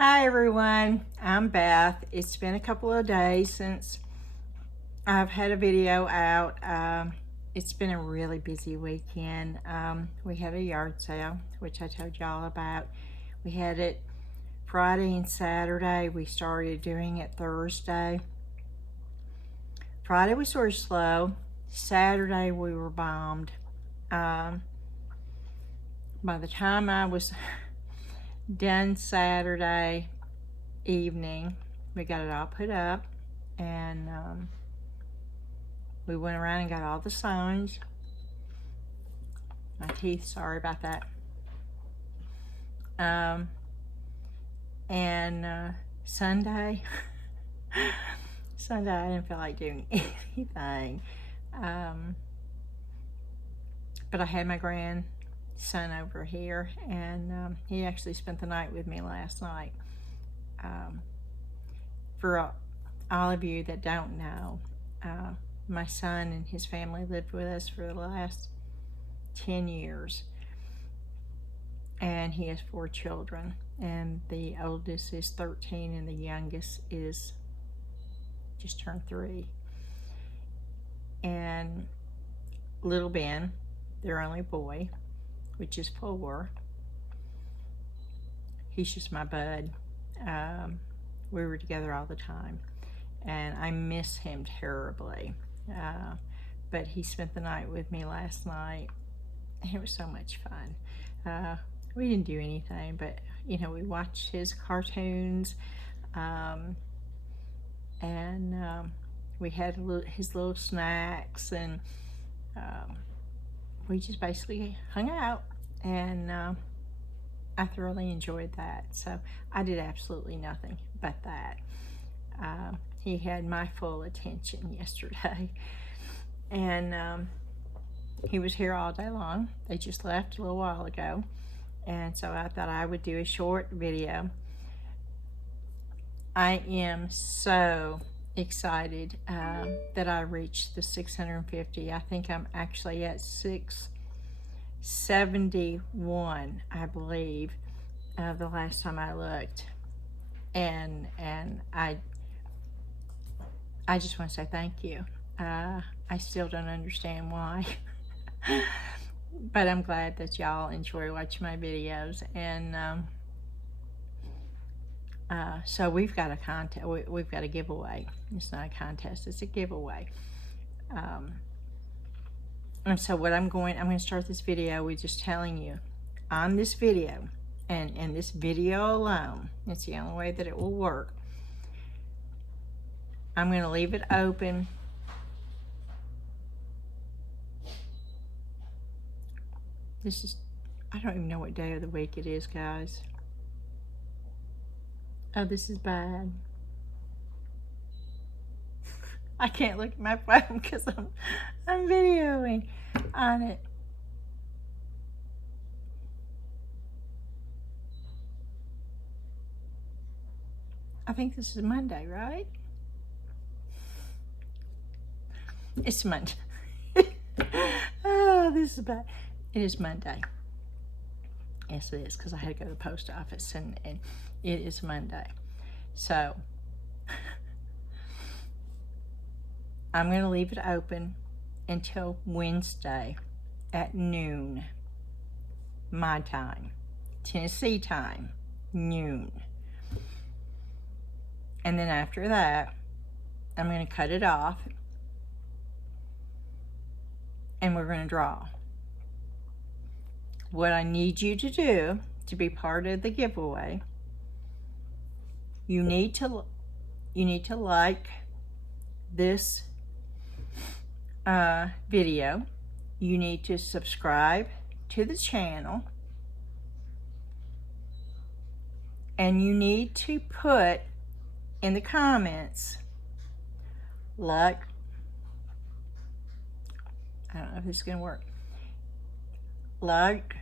Hi everyone, I'm Beth. It's been a couple of days since I've had a video out. It's been a really busy weekend. We had a yard sale, which I told y'all about. We had it Friday and Saturday. We started doing it Thursday. Friday was sort of slow. Saturday we were bombed. By the time I was done Saturday evening, we got it all put up, and we went around and got all the signs. My teeth, sorry about that. And Sunday, Sunday I didn't feel like doing anything. But I had my grandson over here, and he actually spent the night with me last night. For all of you that don't know, my son and his family lived with us for the last 10 years. And he has 4 children. And the oldest is 13 and the youngest is just turned 3. And little Ben, their only boy, which is 4, he's just my bud. We were together all the time, and I miss him terribly. But he spent the night with me last night. It was so much fun. We didn't do anything, but we watched his cartoons, and we had his little snacks, and we just basically hung out, and I thoroughly enjoyed that. So I did absolutely nothing but that. He had my full attention yesterday, and he was here all day long. They just left a little while ago, and so I thought I would do a short video. I am so excited that I reached the 650. I think I'm actually at 671, I believe, the last time I looked. And I just want to say thank you. I still don't understand why. But I'm glad that y'all enjoy watching my videos. And so we've got a contest. We've got a giveaway. It's not a contest, it's a giveaway. And so what I'm going to start this video with just telling you, on this video, and this video alone, it's the only way that it will work, I'm going to leave it open I don't even know what day of the week it is, guys. Oh, this is bad. I can't look at my phone because I'm videoing on it. I think this is Monday, right? It's Monday. Oh, this is bad. It is Monday. Yes, it is, because I had to go to the post office, and it is Monday. So I'm going to leave it open until Wednesday at noon, my time, Tennessee time, noon. And then after that, I'm going to cut it off, and we're going to draw. What I need you to do to be part of the giveaway, you need to like this video. You need to subscribe to the channel, and you need to put in the comments, like, I don't know if this is gonna work, like,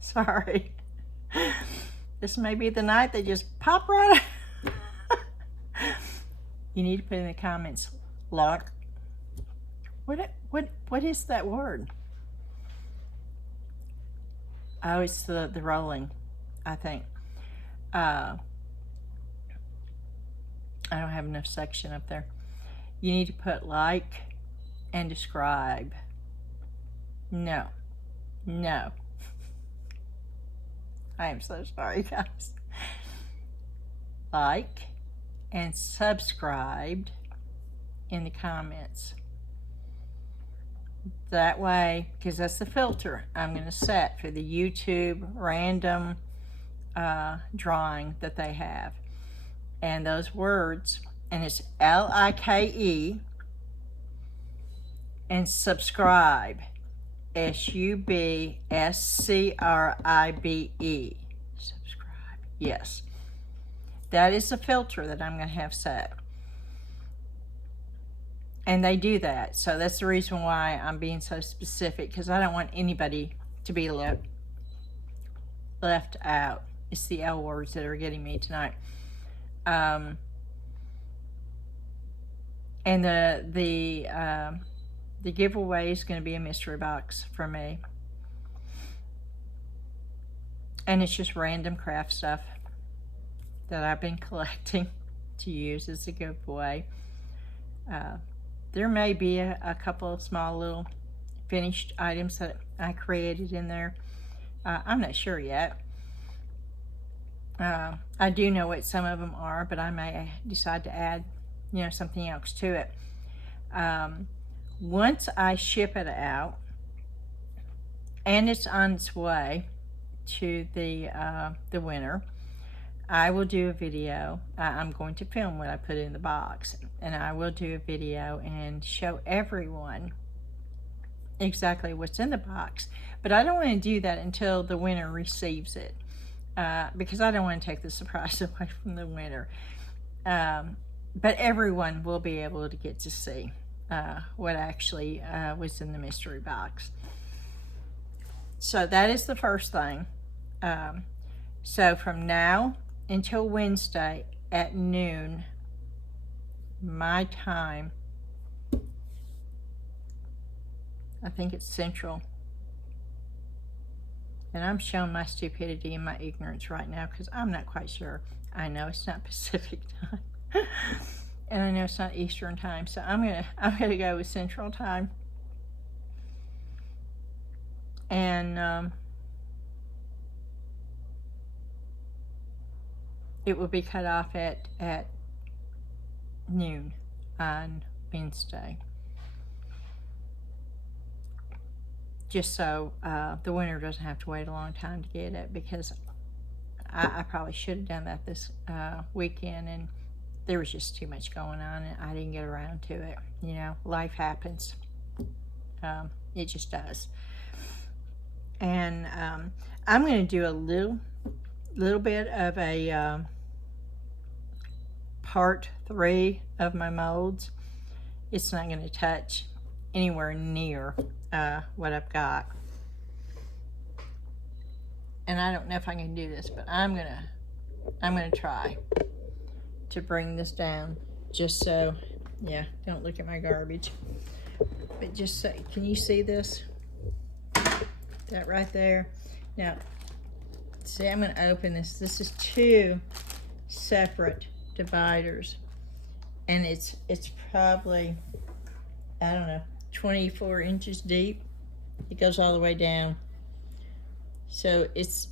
sorry, this may be the night they just pop right out. You need to put in the comments, like, what is that word? Oh, it's the rolling. I think. I don't have enough section up there. You need to put like and describe. No. No. I am so sorry, guys. Like and subscribed in the comments. That way, because that's the filter I'm going to set for the YouTube random drawing that they have. And those words, and it's Like and subscribe, SUBSCRIBE. Subscribe, yes. That is the filter that I'm going to have set. And they do that. So that's the reason why I'm being so specific, because I don't want anybody to be left out. It's the L words that are getting me tonight. And the giveaway is going to be a mystery box for me. And it's just random craft stuff that I've been collecting to use as a giveaway. There may be a couple of small little finished items that I created in there. I'm not sure yet. I do know what some of them are, but I may decide to add, something else to it. Once I ship it out, and it's on its way to the winner, I will do a video. I'm going to film what I put in the box, and I will do a video and show everyone exactly what's in the box. But I don't want to do that until the winner receives it, because I don't want to take the surprise away from the winner. But everyone will be able to get to see what actually was in the mystery box. So that is the first thing. So from now until Wednesday at noon, my time, I think it's Central. And I'm showing my stupidity and my ignorance right now because I'm not quite sure. I know it's not Pacific time. And I know it's not Eastern time, so I'm gonna go with Central time. And it will be cut off at noon on Wednesday. Just so the winner doesn't have to wait a long time to get it, because I probably should have done that this weekend, and there was just too much going on and I didn't get around to it. Life happens. It just does. And I'm going to do a little bit of a part 3 of my molds. It's not going to touch anywhere near what I've got. And I don't know if I can do this, but I'm gonna try to bring this down, just so, yeah, don't look at my garbage, but just so, can you see this? That right there. Now, see, I'm gonna open this. This is 2 separate dividers, and it's probably, I don't know, 24 inches deep. It goes all the way down. So it's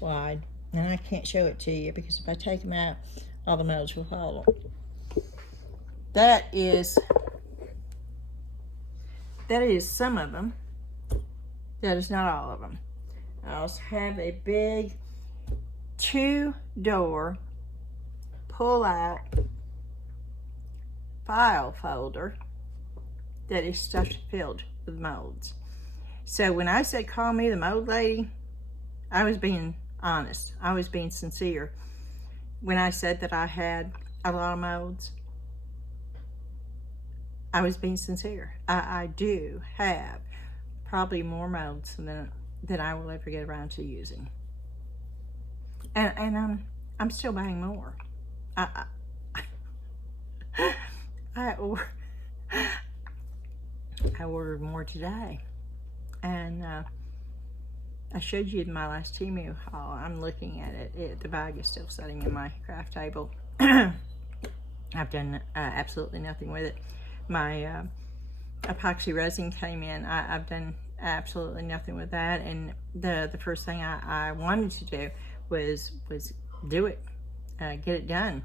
wide, and I can't show it to you because if I take them out, all the molds will fall. That is some of them. That is not all of them. I also have a big 2-door pull-out file folder that is stuffed filled with molds. So when I said call me the mold lady, I was being honest. I was being sincere when I said that I had a lot of molds. I was being sincere. I do have probably more molds than I will ever get around to using. And I'm still buying more. I ordered more today. And I showed you my last Temu haul. I'm looking at it. The bag is still sitting in my craft table. I've done absolutely nothing with it. My epoxy resin came in. I've done absolutely nothing with that. And the first thing I wanted to do was do it, get it done.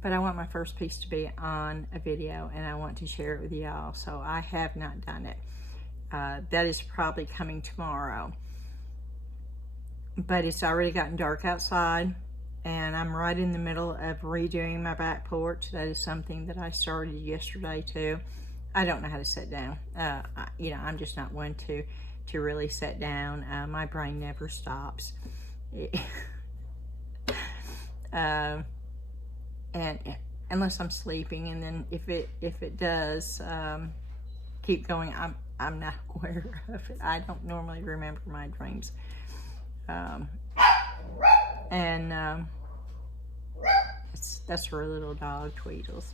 But I want my first piece to be on a video, and I want to share it with y'all. So I have not done it. That is probably coming tomorrow. But it's already gotten dark outside, and I'm right in the middle of redoing my back porch. That is something that I started yesterday too. I don't know how to sit down. You know, I'm just not one to really sit down. My brain never stops. And unless I'm sleeping, and then if it does keep going, I'm not aware of it. I don't normally remember my dreams. That's her little dog, Tweedles.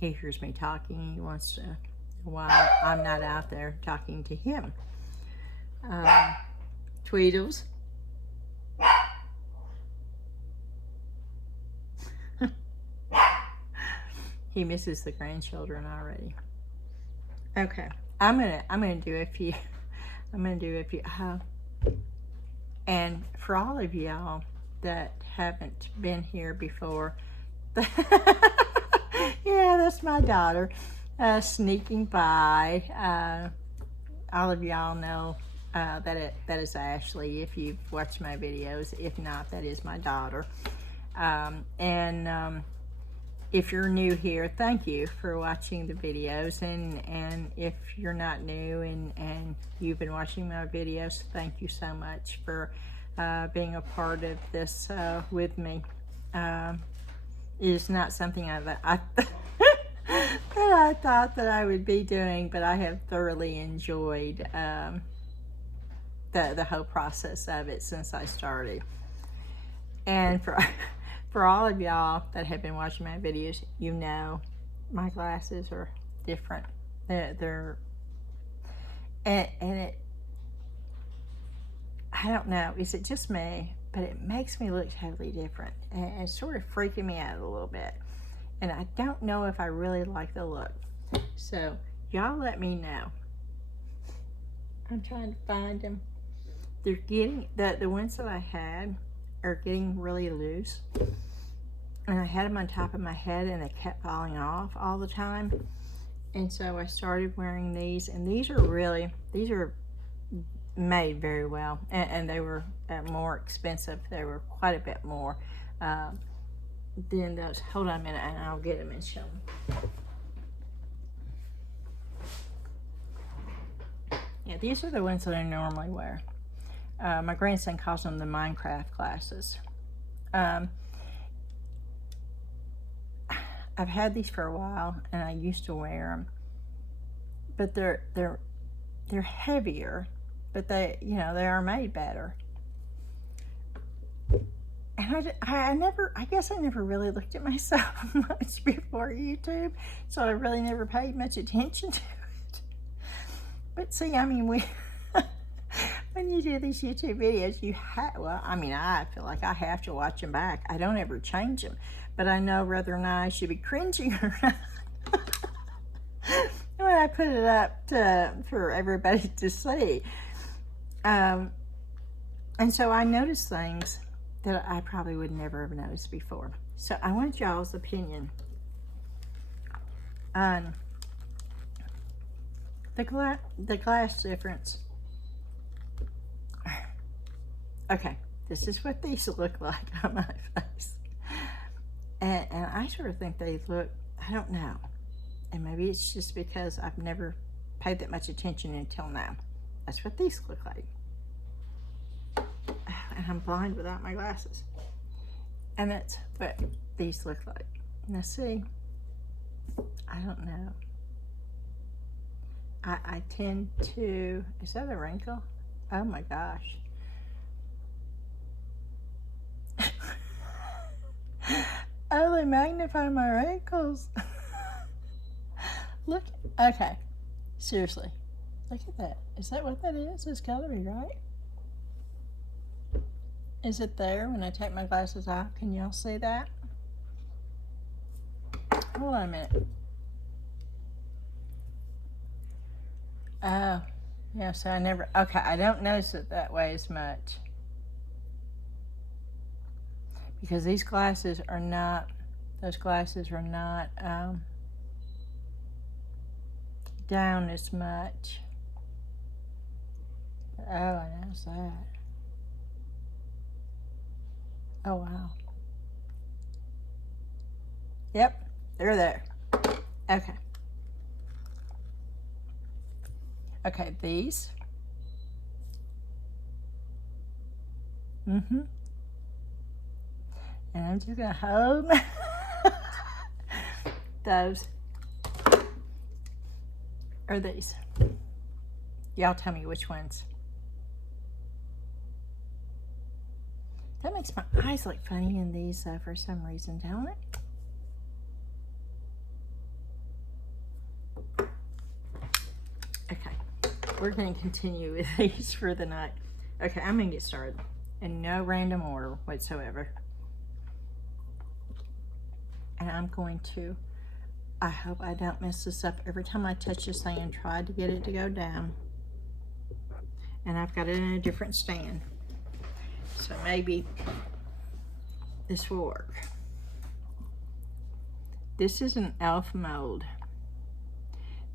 He hears me talking. He wants to, while I'm not out there talking to him. Tweedles. He misses the grandchildren already. Okay, I'm gonna do a few. And for all of y'all that haven't been here before, yeah, that's my daughter sneaking by. All of y'all know that is Ashley. If you've watched my videos, if not, that is my daughter. If you're new here, thank you for watching the videos, and if you're not new and you've been watching my videos, thank you so much for being a part of this with me. It is not something that I thought that I would be doing, but I have thoroughly enjoyed the whole process of it since I started. And for all of y'all that have been watching my videos, you know my glasses are different. They're and it, I don't know, is it just me, but it makes me look totally different, and it's sort of freaking me out a little bit, and I don't know if I really like the look. So y'all let me know. I'm trying to find them. They're getting, the ones that I had are getting really loose, and I had them on top of my head and they kept falling off all the time. And so I started wearing these, and these are made very well, and they were more expensive. They were quite a bit more than those. Hold on a minute and I'll get them and show them. Yeah, these are the ones that I normally wear. My grandson calls them the Minecraft glasses. I've had these for a while, and I used to wear them, but they're heavier, but they are made better. And I guess I never really looked at myself much before YouTube, so I really never paid much attention to it. But see, I mean, when you do these YouTube videos, I feel like I have to watch them back. I don't ever change them, but I know whether or not I should be cringing or not when I put it up for everybody to see. And so I noticed things that I probably would never have noticed before. So I want y'all's opinion on the glass difference. Okay, this is what these look like on my face. And I sort of think they look, I don't know. And maybe it's just because I've never paid that much attention until now. That's what these look like. And I'm blind without my glasses. And that's what these look like. Now see, I don't know. I tend to, is that a wrinkle? Oh my gosh. Oh, they magnify my wrinkles. Look, okay. Seriously, look at that. Is that what that is? It's gotta be, right? Is it there when I take my glasses off? Can y'all see that? Hold on a minute. Oh, yeah, so okay, I don't notice it that way as much. Because those glasses are not down as much. Oh, I noticed that. Oh, wow. Yep, they're there. Okay. Okay, these. And I'm just gonna hold those. Or these. Y'all tell me which ones. That makes my eyes look funny in these for some reason, don't it? Okay, we're going to continue with these for the night. Okay, I'm going to get started in no random order whatsoever. And I'm going to, I hope I don't mess this up. Every time I touch this thing and try to get it to go down. And I've got it in a different stand. So maybe this will work. This is an elf mold.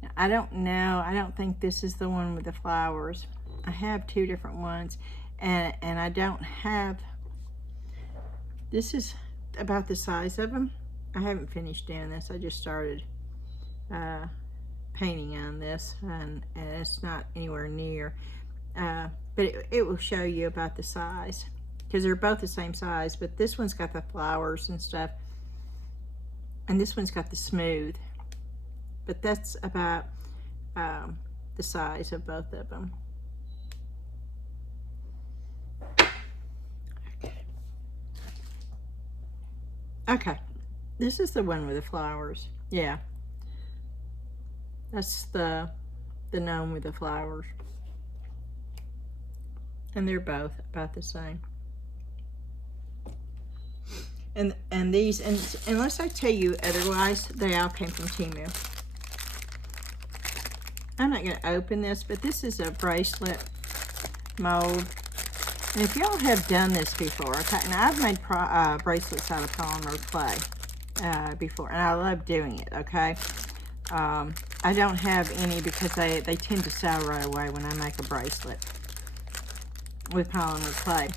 Now, I don't know, I don't think this is the one with the flowers. I have two different ones, and I don't have, this is about the size of them. I haven't finished doing this. I just started painting on this, and it's not anywhere near. But it will show you about the size, because they're both the same size, but this one's got the flowers and stuff, and this one's got the smooth. But that's about the size of both of them. Okay, this is the one with the flowers. Yeah, that's the gnome with the flowers. And they're both about the same. And these, and unless I tell you otherwise, they all came from Temu. I'm not going to open this, but this is a bracelet mold. And if y'all have done this before, okay, now I've made bracelets out of polymer clay before, and I love doing it, okay? I don't have any because they tend to sell right away when I make a bracelet with polymer clay.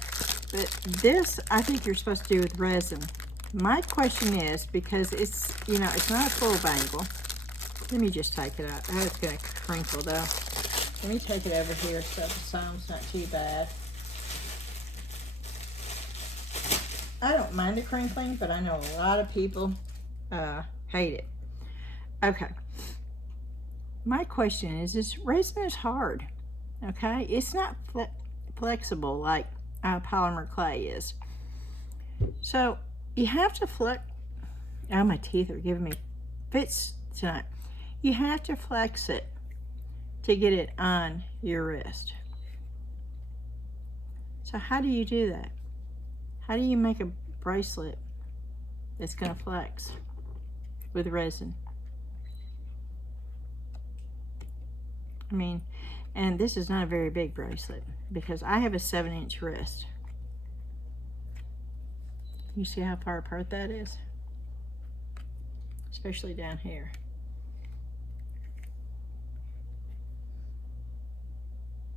But this, I think you're supposed to do with resin. My question is, because it's, you know, it's not a full bangle. Let me just take it out. Oh, it's going to crinkle though. Let me take it over here so the sound's not too bad. I don't mind the crinkling, but I know a lot of people hate it. Okay. My question is resin is hard, okay? It's not flexible like polymer clay is. So you have to flex. Oh, my teeth are giving me fits tonight. You have to flex it to get it on your wrist. So how do you do that? How do you make a bracelet that's going to flex with resin? I mean, and this is not a very big bracelet because I have a 7-inch wrist. You see how far apart that is? Especially down here.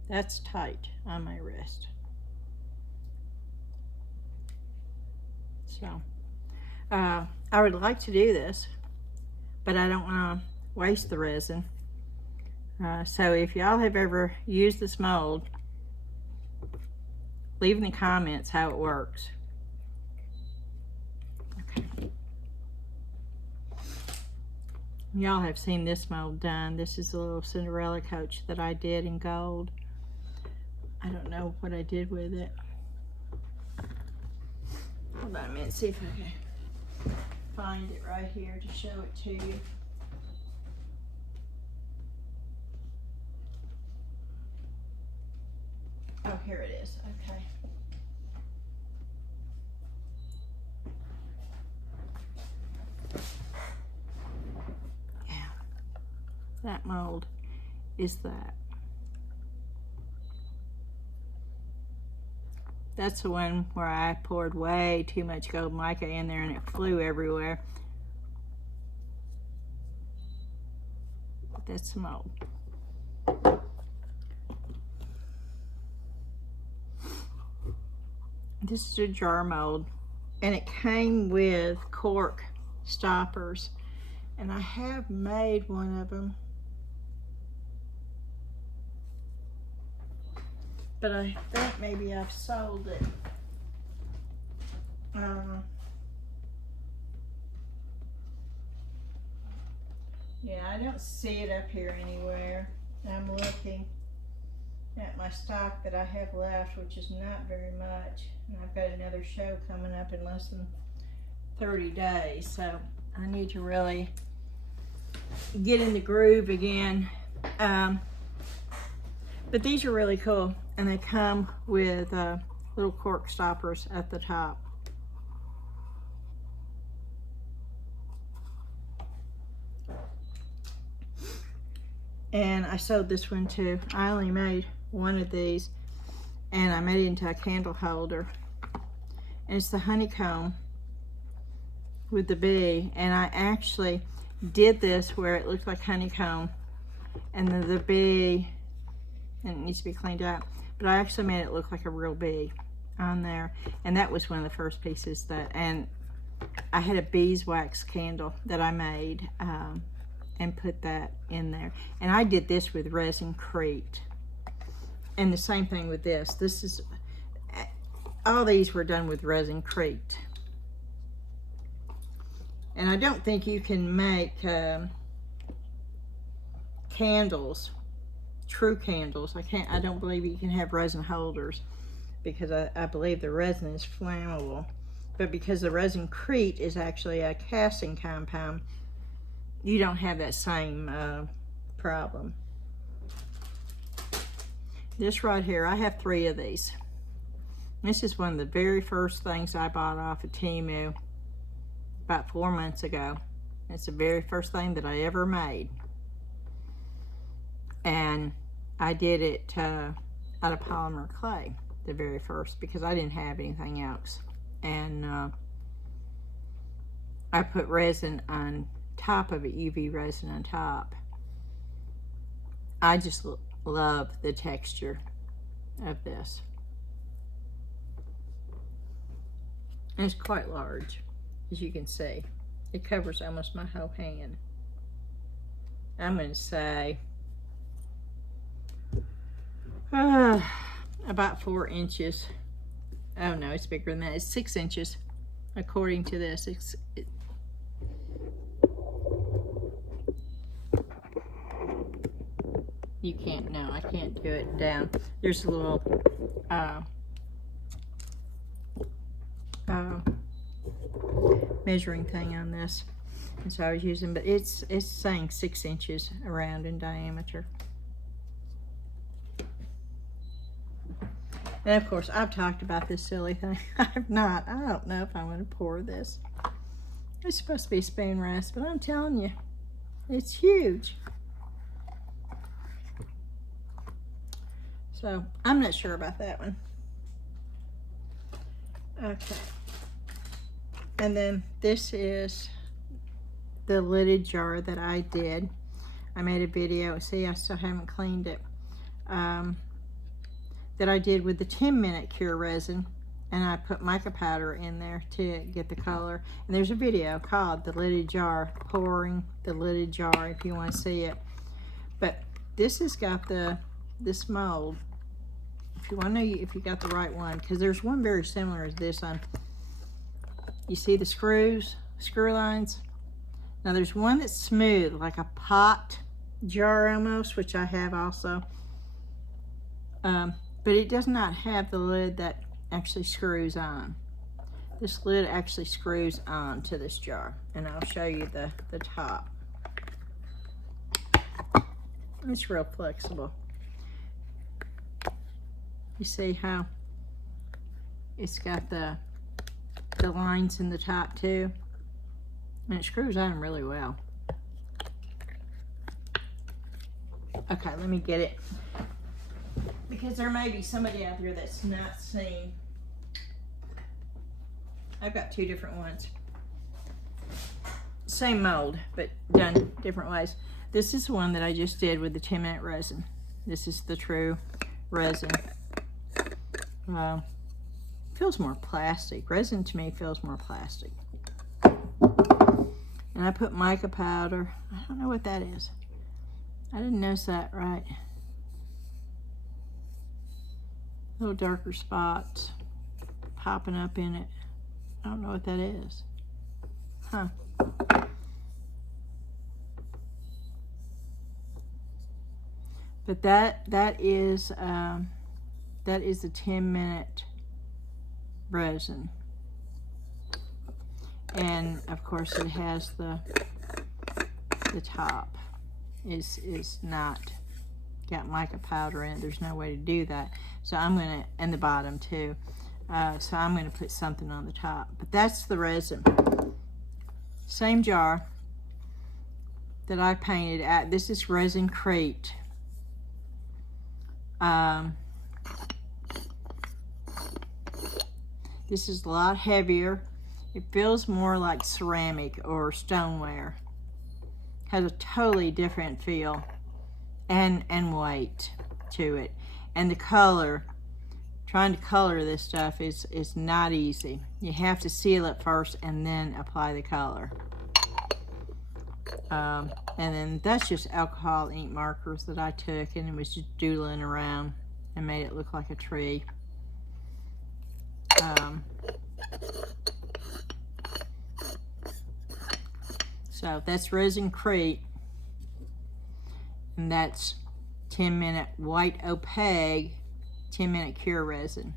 That's tight on my wrist. So, I would like to do this, but I don't want to waste the resin. So if y'all have ever used this mold, leave in the comments how it works. Okay. Y'all have seen this mold done. This is a little Cinderella coach that I did in gold. I don't know what I did with it. Hold on a minute, see if I can find it right here to show it to you. Oh, here it is. Okay. Yeah. That mold is that. That's the one where I poured way too much gold mica in there and it flew everywhere. But that's the mold. This is a jar mold, and it came with cork stoppers, and I have made one of them, but I think maybe I've sold it. Yeah, I don't see it up here anywhere. I'm looking at my stock that I have left, which is not very much, and I've got another show coming up in less than 30 days, so I need to really get in the groove again. But these are really cool, and they come with little cork stoppers at the top. And I sewed this one too. I only made one of these, and I made it into a candle holder. And it's the honeycomb with the bee, and I actually did this where it looked like honeycomb, and then the bee, and it needs to be cleaned up, but I actually made it look like a real bee on there. And that was one of the first pieces that, and I had a beeswax candle that I made and put that in there. And I did this with resin crete, and the same thing with this. This is, all these were done with resin crete. And I don't think you can make candles, true candles. I don't believe you can have resin holders, because I believe the resin is flammable. But because the resin crete is actually a casting compound, you don't have that same problem. This right here, I have 3 of these. This is one of the very first things I bought off of Temu about 4 months ago. It's the very first thing that I ever made. And I did it out of polymer clay, the very first, because I didn't have anything else. And I put resin on top of it, UV resin on top. I just love the texture of this. And it's quite large, as you can see. It covers almost my whole hand. I'm going to say about 4 inches. Oh no, it's bigger than that. It's 6 inches, according to this. You can't, no, I can't do it down. There's a little measuring thing on this, and so I was using, but it's saying 6 inches around in diameter. And of course, I've talked about this silly thing. I've not. I don't know if I'm going to pour this. It's supposed to be a spoon rest, but I'm telling you, it's huge. So I'm not sure about that one. Okay. And then this is the lidded jar that I did. I made a video. See, I still haven't cleaned it. That I did with the 10-minute cure resin, and I put mica powder in there to get the color. And there's a video called The Lidded Jar, pouring the lidded jar, if you want to see it. But this has got this mold. If you want to know if you got the right one, because there's one very similar as this on. You see the screw lines? Now there's one that's smooth, like a pot jar almost, which I have also. But it does not have the lid that actually screws on. This lid actually screws on to this jar, and I'll show you the top. It's real flexible. You see how it's got the lines in the top too? And it screws on really well. Okay, let me get it. Because there may be somebody out there that's not seen. I've got two different ones. Same mold, but done different ways. This is the one that I just did with the 10-minute resin. This is the true resin. Feels more plastic. Resin to me feels more plastic. And I put mica powder. I don't know what that is. I didn't notice that right. Little darker spots popping up in it. I don't know what that is. Huh. But that is the 10-minute resin. And of course it has the top is not got mica powder in it. There's no way to do that. So I'm gonna, and the bottom too. So I'm gonna put something on the top. But that's the resin. Same jar that I painted at. This is Resin Crate. This is a lot heavier. It feels more like ceramic or stoneware. Has a totally different feel and weight to it. And the color, trying to color this stuff is not easy. You have to seal it first and then apply the color. And then that's just alcohol ink markers that I took and was just doodling around and made it look like a tree. So that's Resin Crate, and that's 10-minute white opaque 10-minute cure resin.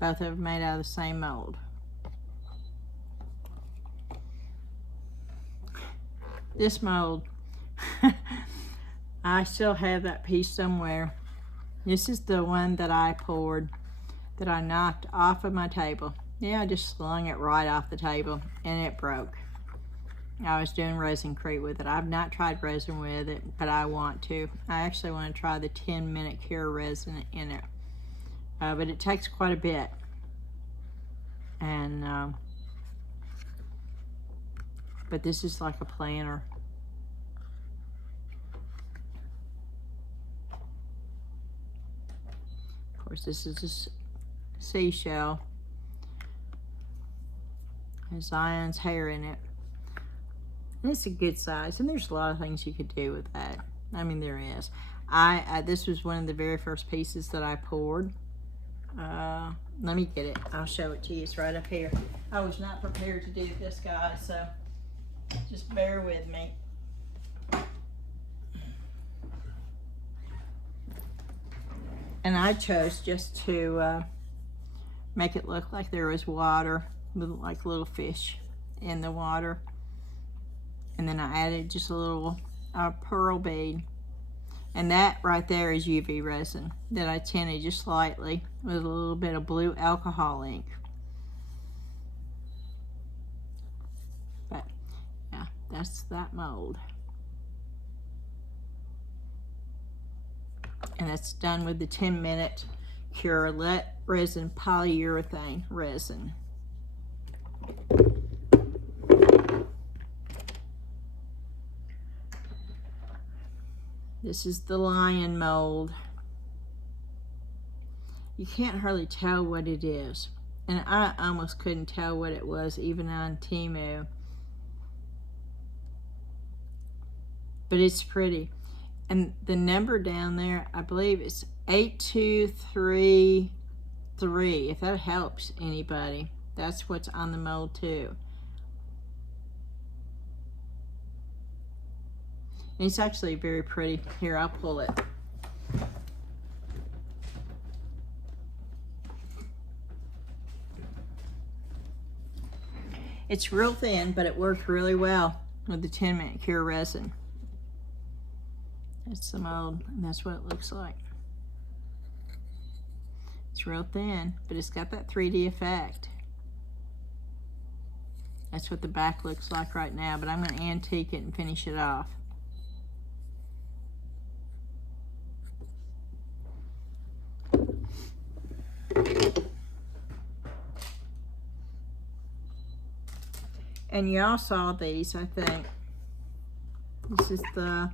Both of them made out of the same mold. This mold, I still have that piece somewhere. This is the one that I poured, that I knocked off of my table. Yeah, I just slung it right off the table and it broke. I was doing Resin Crate with it. I've not tried resin with it, but I want to. I actually want to try the 10-minute cure resin in it. But it takes quite a bit. And but this is like a planner. Of course, this is a seashell. Has Zion's hair in it. And it's a good size, and there's a lot of things you could do with that. I mean, there is. This was one of the very first pieces that I poured. Let me get it. I'll show it to you. It's right up here. I was not prepared to do this, guys, so just bear with me. And I chose just to make it look like there was water, like little fish in the water. And then I added just a little pearl bead. And that right there is UV resin that I tinted just slightly with a little bit of blue alcohol ink. But yeah, that's that mold. And that's done with the 10-minute Cure Resin polyurethane resin. This is the lion mold. You can't hardly tell what it is. And I almost couldn't tell what it was even on Temu. But it's pretty. And the number down there, I believe it's 8233. If that helps anybody, that's what's on the mold too. And it's actually very pretty. Here, I'll pull it. It's real thin, but it works really well with the 10-minute Cure resin. That's the mold, and that's what it looks like. It's real thin, but it's got that 3D effect. That's what the back looks like right now, but I'm going to antique it and finish it off. And y'all saw these, I think. This is the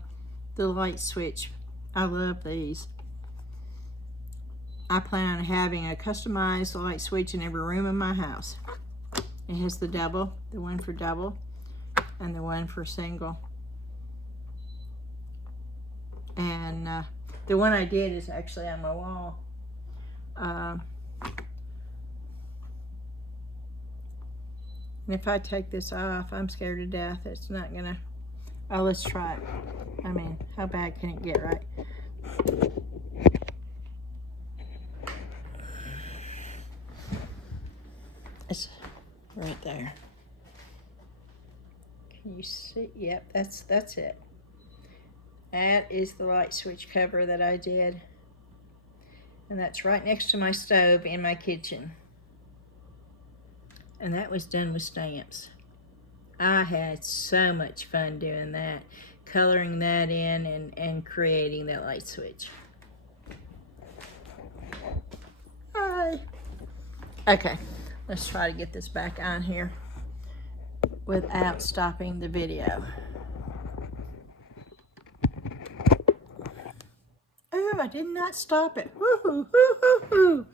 light switch. I love these. I plan on having a customized light switch in every room in my house. It has the double, the one for double, and the one for single. And the one I did is actually on my wall. And if I take this off, I'm scared to death. It's not gonna. Oh, let's try it. I mean, how bad can it get, right? It's right there. Can you see? Yep, that's it. That is the light switch cover that I did. And that's right next to my stove in my kitchen. And that was done with stamps. I had so much fun doing that, coloring that in and creating that light switch. Hi. Okay, let's try to get this back on here without stopping the video. Oh, I did not stop it. Woohoo, hoo, hoo, hoo.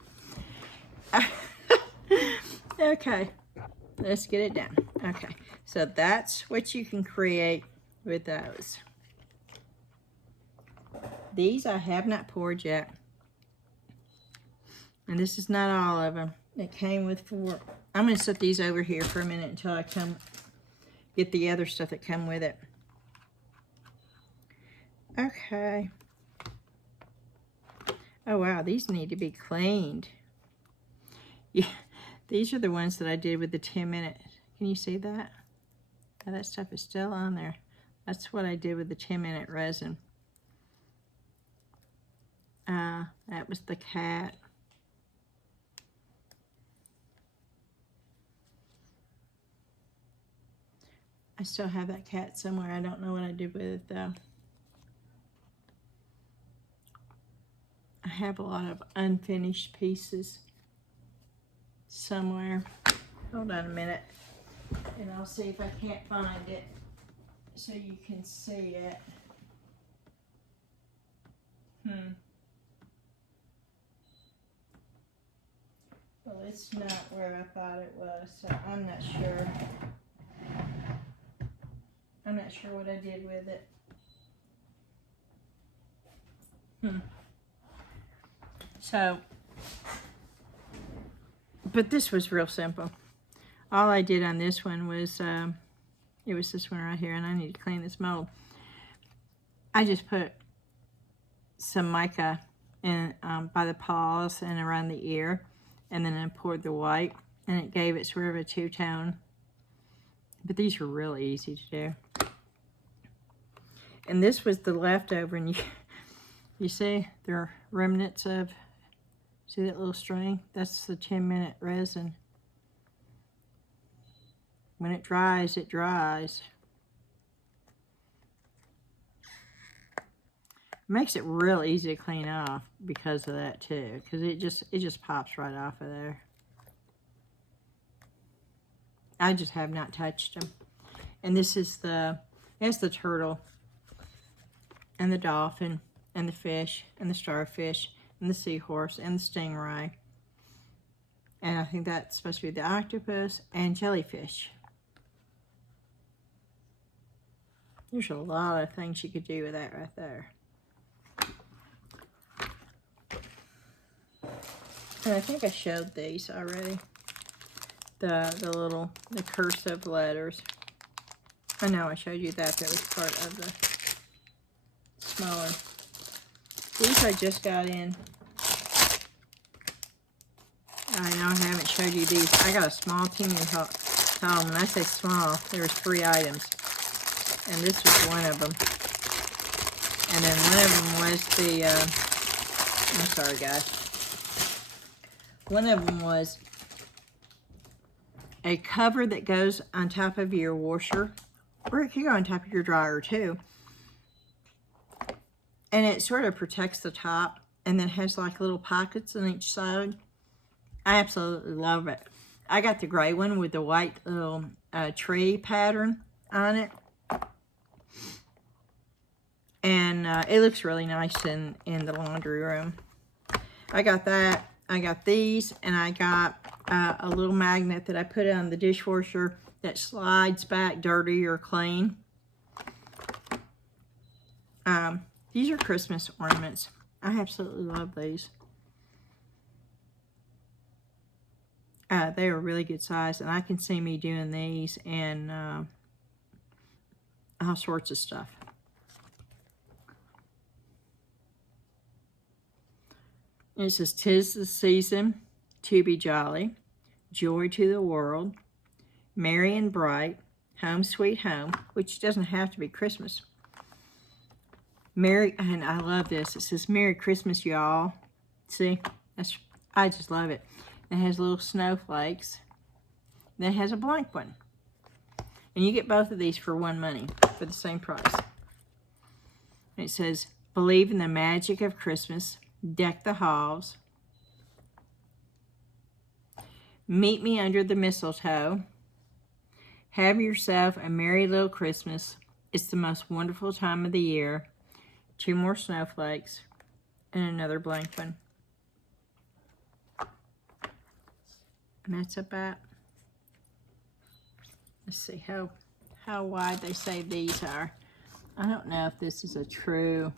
Okay, let's get it down. Okay, so that's what you can create with those. These I have not poured yet. And this is not all of them. It came with 4. I'm going to set these over here for a minute until I come get the other stuff that come with it. Okay. Oh wow, these need to be cleaned. Yeah, these are the ones that I did with the 10-minute. Can you see that? Yeah, that stuff is still on there. That's what I did with the 10-minute resin. That was the cat. I still have that cat somewhere. I don't know what I did with it though. I have a lot of unfinished pieces somewhere. Hold on a minute, and I'll see if I can't find it so you can see it. Well, it's not where I thought it was, so I'm not sure. I'm not sure what I did with it. So, but this was real simple. All I did on this one was, it was this one right here, and I need to clean this mold. I just put some mica in by the paws and around the ear, and then I poured the white, and it gave it sort of a two-tone. But these were really easy to do. And this was the leftover, and you see there are remnants of, see that little string? That's the 10-minute resin. When it dries, it dries. It makes it real easy to clean off because of that too, because it just pops right off of there. I just have not touched them. And this is it's the turtle and the dolphin and the fish and the starfish and the seahorse and the stingray. And I think that's supposed to be the octopus and jellyfish. There's a lot of things you could do with that right there. And I think I showed these already. The cursive letters. I know I showed you that. That was part of the smaller. These I just got in. I know I haven't showed you these. I got a small teeny towel. When I say small, there was 3 items. And this was one of them. And then one of them was the, I'm sorry guys. One of them was a cover that goes on top of your washer, or it can go on top of your dryer too. And it sort of protects the top, and then has like little pockets on each side. I absolutely love it. I got the gray one with the white little tree pattern on it. And it looks really nice in the laundry room. I got that. I got these, and I got a little magnet that I put on the dishwasher that slides back dirty or clean. These are Christmas ornaments. I absolutely love these. They are really good size, and I can see me doing these and all sorts of stuff. And it says, "'Tis the season to be jolly, joy to the world, merry and bright, home sweet home," which doesn't have to be Christmas. Merry, and I love this. It says, "Merry Christmas, y'all." See, I just love it. It has little snowflakes. Then it has a blank one. And you get both of these for $1 for the same price. And it says, "Believe in the magic of Christmas. Deck the halls. Meet me under the mistletoe. Have yourself a merry little Christmas. It's the most wonderful time of the year." 2 more snowflakes and another blank one. And that's about, let's see how wide they say these are. I don't know if this is a true,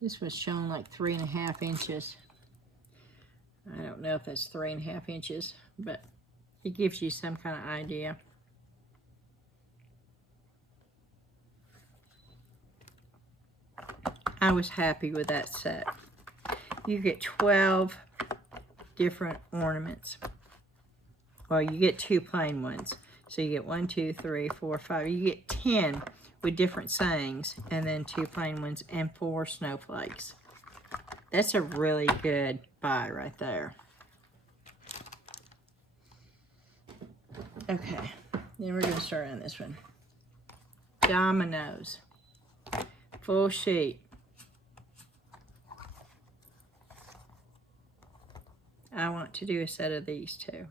this was shown like 3.5 inches. I don't know if that's 3.5 inches, but it gives you some kind of idea. I was happy with that set. You get 12 different ornaments. Well, you get 2 plain ones. So you get 1, 2, 3, 4, 5. You get 10 with different sayings, and then 2 plain ones and 4 snowflakes. That's a really good buy right there. Okay, then we're going to start on this one. Dominoes. Full sheet. I want to do a set of these too.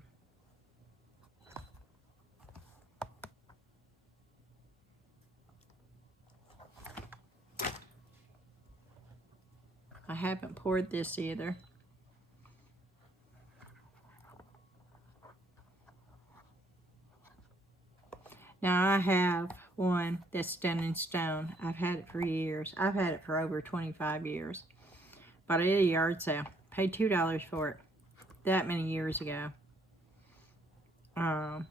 I haven't poured this either. Now I have one that's done in stone. I've had it for years. I've had it for over 25 years. Bought it at a yard sale. Paid $2 for it. That many years ago. And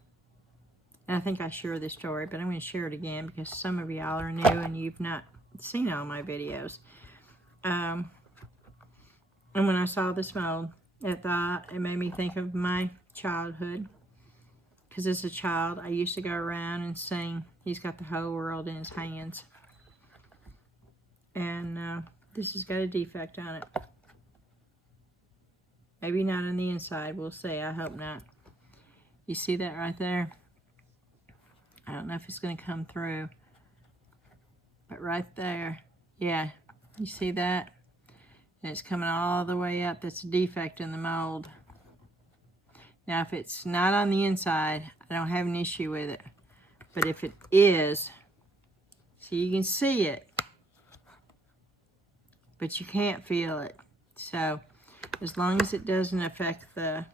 I think I shared this story, but I'm going to share it again because some of y'all are new and you've not seen all my videos. And when I saw this mold, it made me think of my childhood. Because as a child, I used to go around and sing, "He's got the whole world in his hands." And this has got a defect on it. Maybe not on the inside. We'll see. I hope not. You see that right there? I don't know if it's going to come through. But right there. Yeah. You see that? And it's coming all the way up. That's a defect in the mold. Now, if it's not on the inside, I don't have an issue with it. But if it is, so you can see it, but you can't feel it. So, as long as it doesn't affect the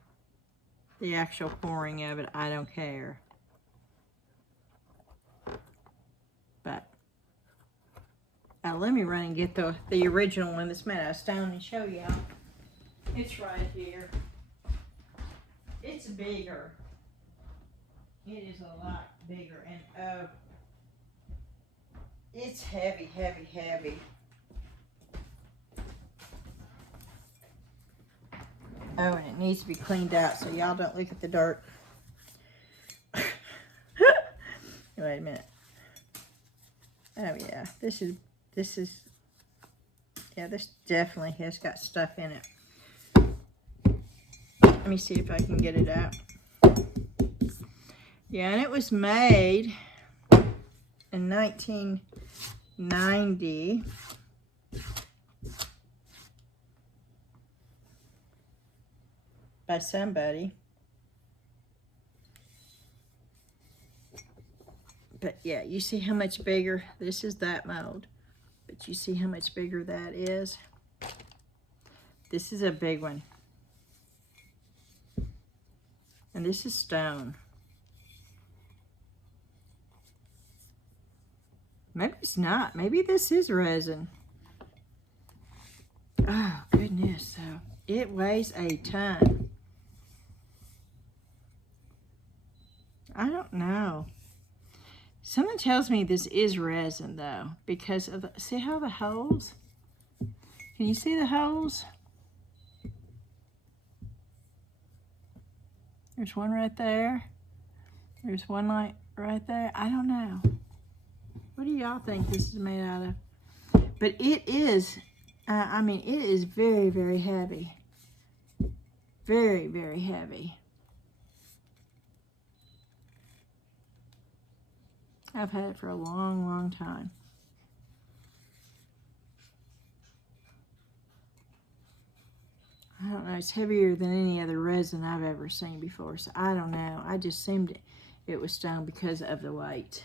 actual pouring of it, I don't care. But let me run and get the original one that's made out of stone and show y'all. It's right here. It's bigger. It is a lot bigger, and it's heavy, heavy, heavy. Oh, and it needs to be cleaned out so y'all don't look at the dirt. Wait a minute. Oh yeah, this is This is, yeah, this definitely has got stuff in it. Let me see if I can get it out. Yeah, and it was made in 1990. By somebody. But yeah, you see how much bigger? This is that mold. But you see how much bigger that is? This is a big one. And this is stone. Maybe it's not. Maybe this is resin. Oh, goodness. So it weighs a ton. I don't know. Someone tells me this is resin, though, because of the, see how the holes? Can you see the holes? There's one right there. There's one like right there. I don't know. What do y'all think this is made out of? But it is, I mean, it is very, very heavy. Very, very heavy. I've had it for a long, long time. I don't know, it's heavier than any other resin I've ever seen before, so I don't know. I just assumed it was stone because of the weight.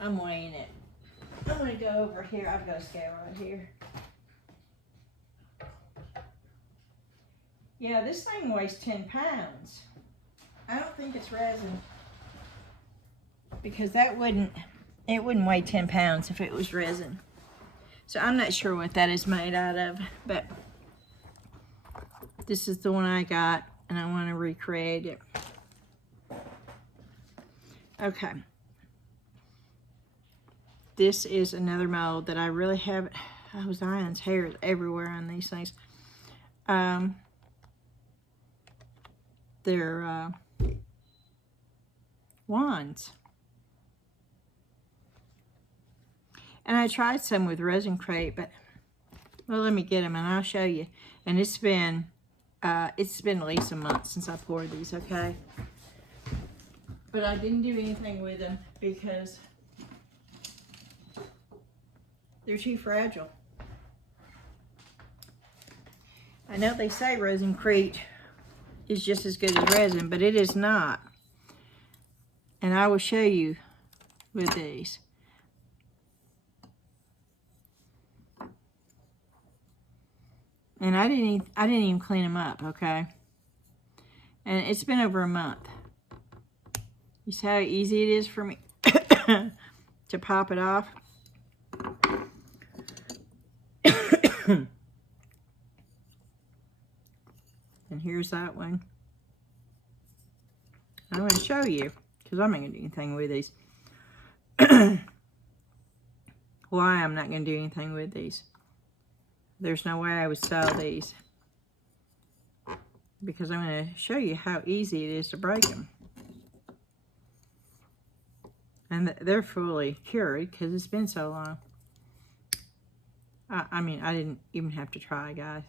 I'm weighing it. I'm gonna go over here. I've got a scale right here. Yeah, this thing weighs 10 pounds. I don't think it's resin. Because it wouldn't weigh 10 pounds if it was resin. So I'm not sure what that is made out of, but this is the one I got, and I want to recreate it. Okay. This is another mold that I really haven't. Oh, Zion's hair is everywhere on these things. They're wands. And I tried some with resin crate, but, well, let me get them and I'll show you. And it's been at least a month since I poured these, okay? But I didn't do anything with them because they're too fragile. I know they say resin-crete is just as good as resin, but it is not. And I will show you with these. And I didn't even clean them up, okay? And it's been over a month. You see how easy it is for me to pop it off? And here's that one. I'm going to show you, because I'm not going to do anything with these. Why I'm not going to do anything with these. There's no way I would sell these. Because I'm going to show you how easy it is to break them. And they're fully cured because it's been so long. I mean, I didn't even have to try, guys.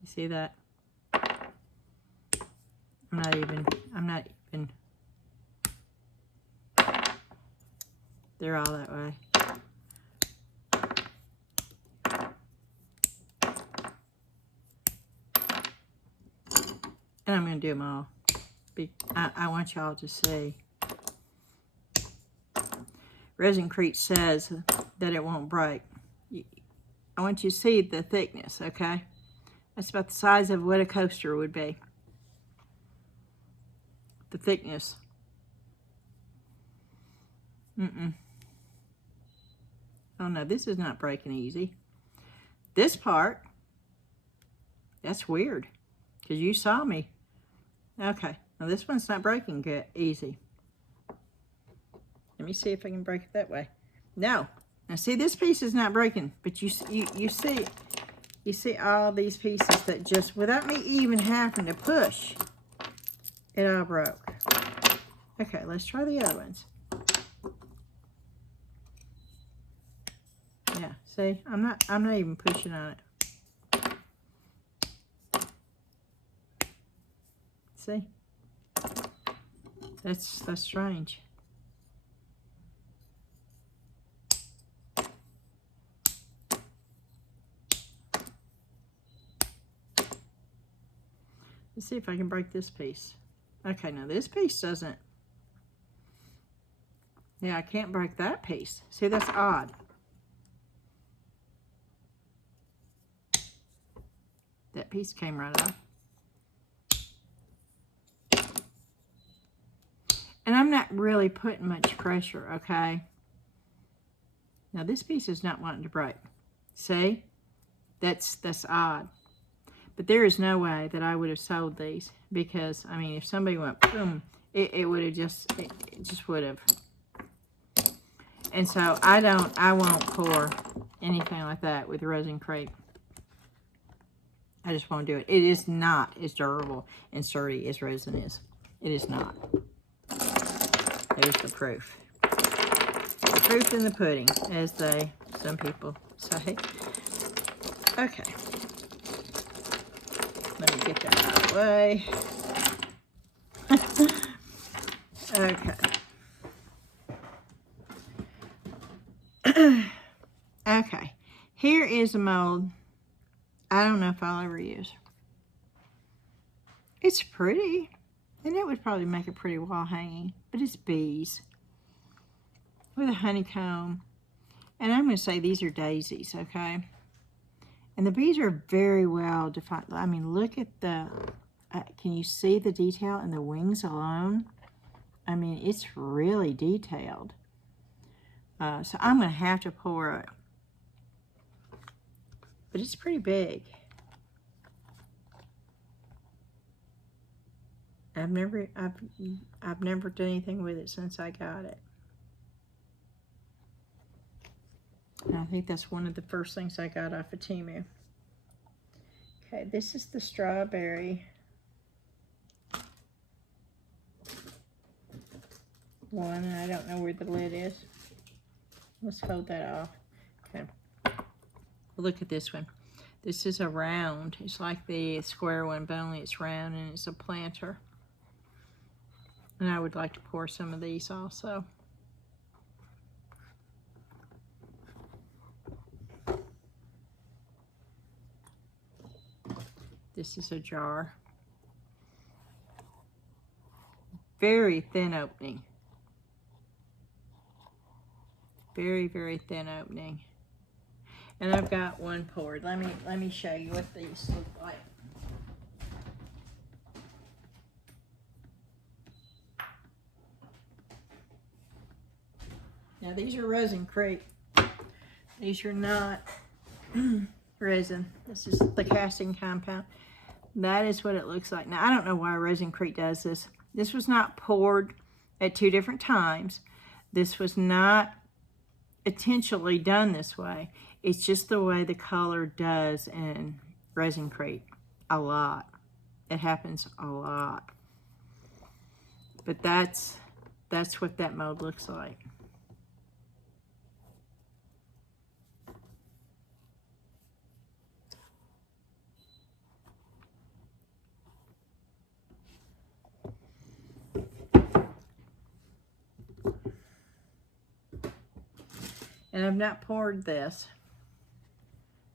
You see that? I'm not even. They're all that way. And I'm going to do them all. I want y'all to see. Resin-crete says that it won't break. I want you to see the thickness, okay? That's about the size of what a coaster would be. The thickness. Oh no, this is not breaking easy. This part, that's weird. Because you saw me. Okay, now this one's not breaking good, easy. Let me see if I can break it that way. No. Now see, this piece is not breaking, but you see all these pieces that just, without me even having to push, it all broke. Okay, let's try the other ones. Yeah, see, I'm not even pushing on it. See? That's strange. Let's see if I can break this piece. Okay, now this piece doesn't. Yeah, I can't break that piece. See, that's odd. That piece came right off. And I'm not really putting much pressure, okay? Now this piece is not wanting to break. See? That's odd. But there is no way that I would have sold these, because I mean, if somebody went boom, it would have just, it just would have. And so I won't pour anything like that with resin crepe. I just won't do it. It is not as durable and sturdy as resin is. It is not. There's the proof. The proof in the pudding, as some people say. Okay. Let me get that out of the way. Okay. Okay. Here is a mold I don't know if I'll ever use. It's pretty. And it would probably make a pretty wall hanging. But it's bees. With a honeycomb. And I'm going to say these are daisies, okay? And the bees are very well defined. I mean, look at the, can you see the detail in the wings alone? I mean, it's really detailed. So I'm going to have to pour it. But it's pretty big. I've never done anything with it since I got it. And I think that's one of the first things I got off of Temu. Okay, this is the strawberry one, and I don't know where the lid is. Let's hold that off. Okay. Look at this one. This is a round. It's like the square one, but only it's round, and it's a planter. And I would like to pour some of these also. This is a jar. Very thin opening. Very, very thin opening. And I've got one poured. Let me show you what these look like. Now these are resin crepe. These are not resin. This is the casting compound. That is what it looks like. Now I don't know why Resin Creek does this. This was not poured at 2 different times. This was not intentionally done this way. It's just the way the color does in Resin Creek. A lot. It happens a lot. But that's what that mold looks like. And I've not poured this,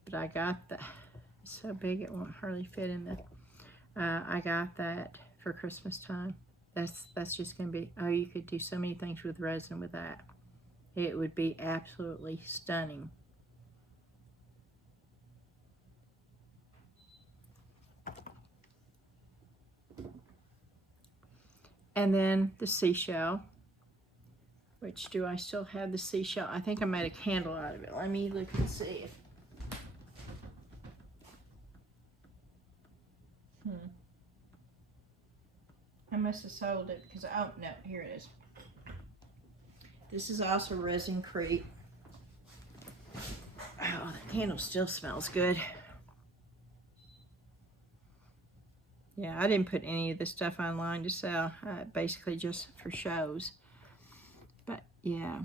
but I got the, it's so big it won't hardly fit in the, I got that for Christmas time. That's just going to be, oh, you could do so many things with resin with that. It would be absolutely stunning. And then the seashell. Which, do I still have the seashell? I think I made a candle out of it. Let me look and see if... I must have sold it because, oh, no, here it is. This is also Resin Creek. Oh, the candle still smells good. Yeah, I didn't put any of this stuff online to sell, basically just for shows. But yeah.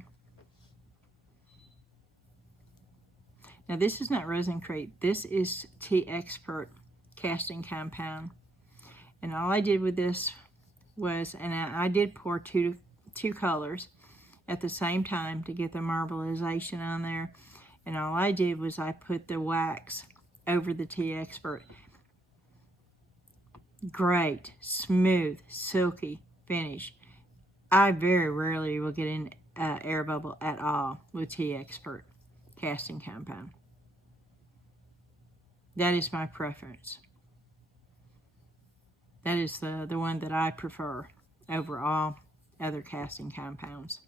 Now this is not Resin Crate. This is Tea Expert casting compound. And all I did with this was, and I did pour two colors at the same time to get the marbleization on there. And all I did was I put the wax over the Tea Expert. Great, smooth, silky finish. I very rarely will get an air bubble at all with Tea Expert casting compound. That is my preference. That is the one that I prefer over all other casting compounds.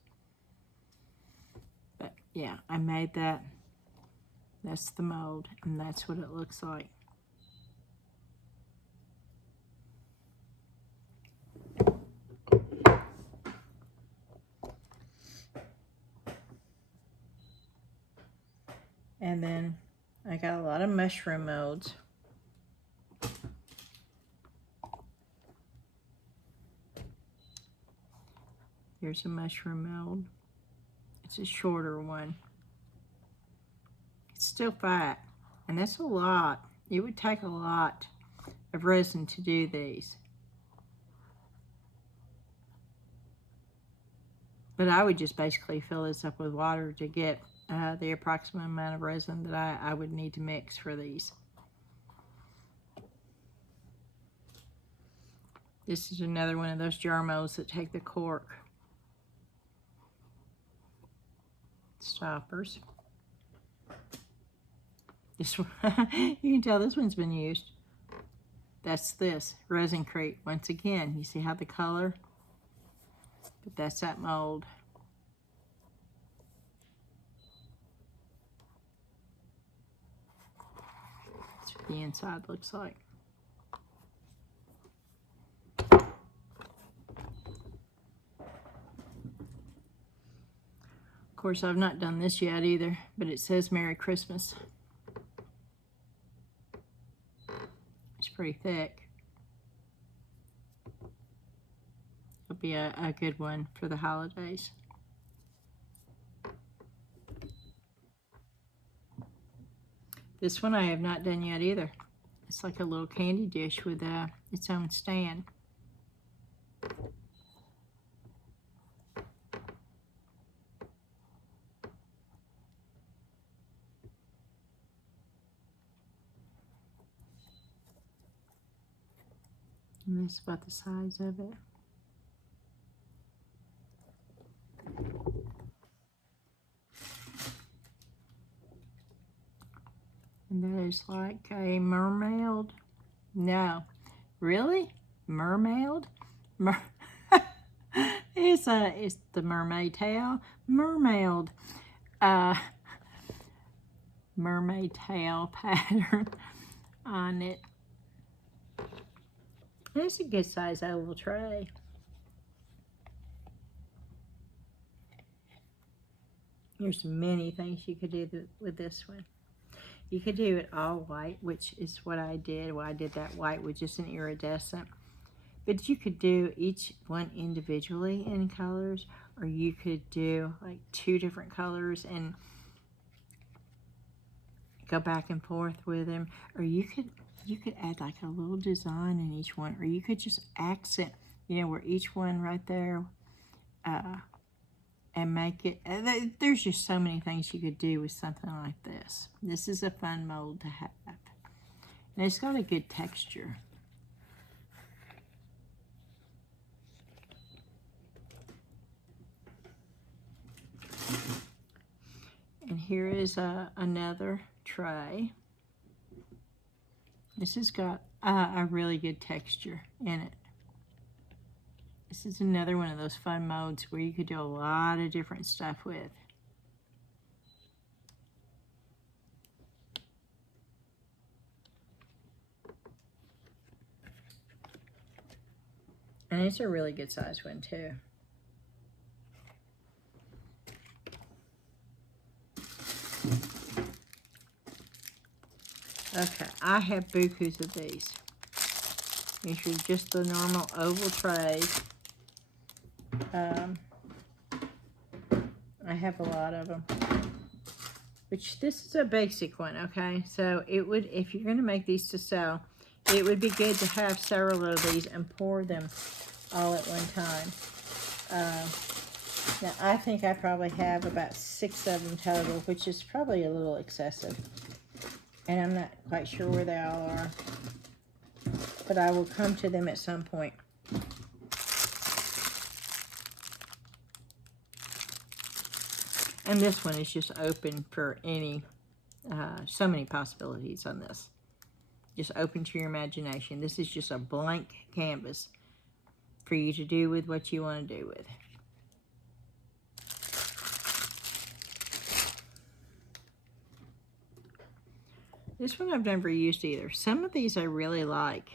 But yeah, I made that. That's the mold, and that's what it looks like. And then I got a lot of mushroom molds. Here's a mushroom mold. It's a shorter one. It's still fat, and that's a lot. It would take a lot of resin to do these. But I would just basically fill this up with water to get the approximate amount of resin that I would need to mix for these. This is another one of those jar molds that take the cork stoppers. This one, you can tell this one's been used. That's this Resin Crate. Once again, you see how the color, but that's that mold. That's what the inside looks like. Of course, I've not done this yet either, but it says Merry Christmas. It's pretty thick. It'll be a good one for the holidays. This one I have not done yet either. It's like a little candy dish with its own stand. And that's about the size of it. And that is like a mermaid. No, really? Mermaid? It's the mermaid tail. Mermaid. Mermaid tail pattern on it. It's a good size oval tray. There's many things you could do with this one. You could do it all white, which is what I did. Well, I did that white with just an iridescent. But you could do each one individually in colors, or you could do like 2 different colors and go back and forth with them, or you could add like a little design in each one, or you could just accent, you know, where each one right there, and make it, there's just so many things you could do with something like this. This is a fun mold to have, and it's got a good texture. And here is another tray. This has got a really good texture in it. This is another one of those fun molds where you could do a lot of different stuff with. And it's a really good size one too. Okay, I have bukus of these. These are just the normal oval trays. I have a lot of them. Which this is a basic one, okay? So it would, if you're gonna make these to sell, it would be good to have several of these and pour them all at one time. Now I think I probably have about 6 of them total, which is probably a little excessive. And I'm not quite sure where they all are. But I will come to them at some point. And this one is just open for any, so many possibilities on this. Just open to your imagination. This is just a blank canvas for you to do with what you want to do with. This one I've never used either. Some of these I really like.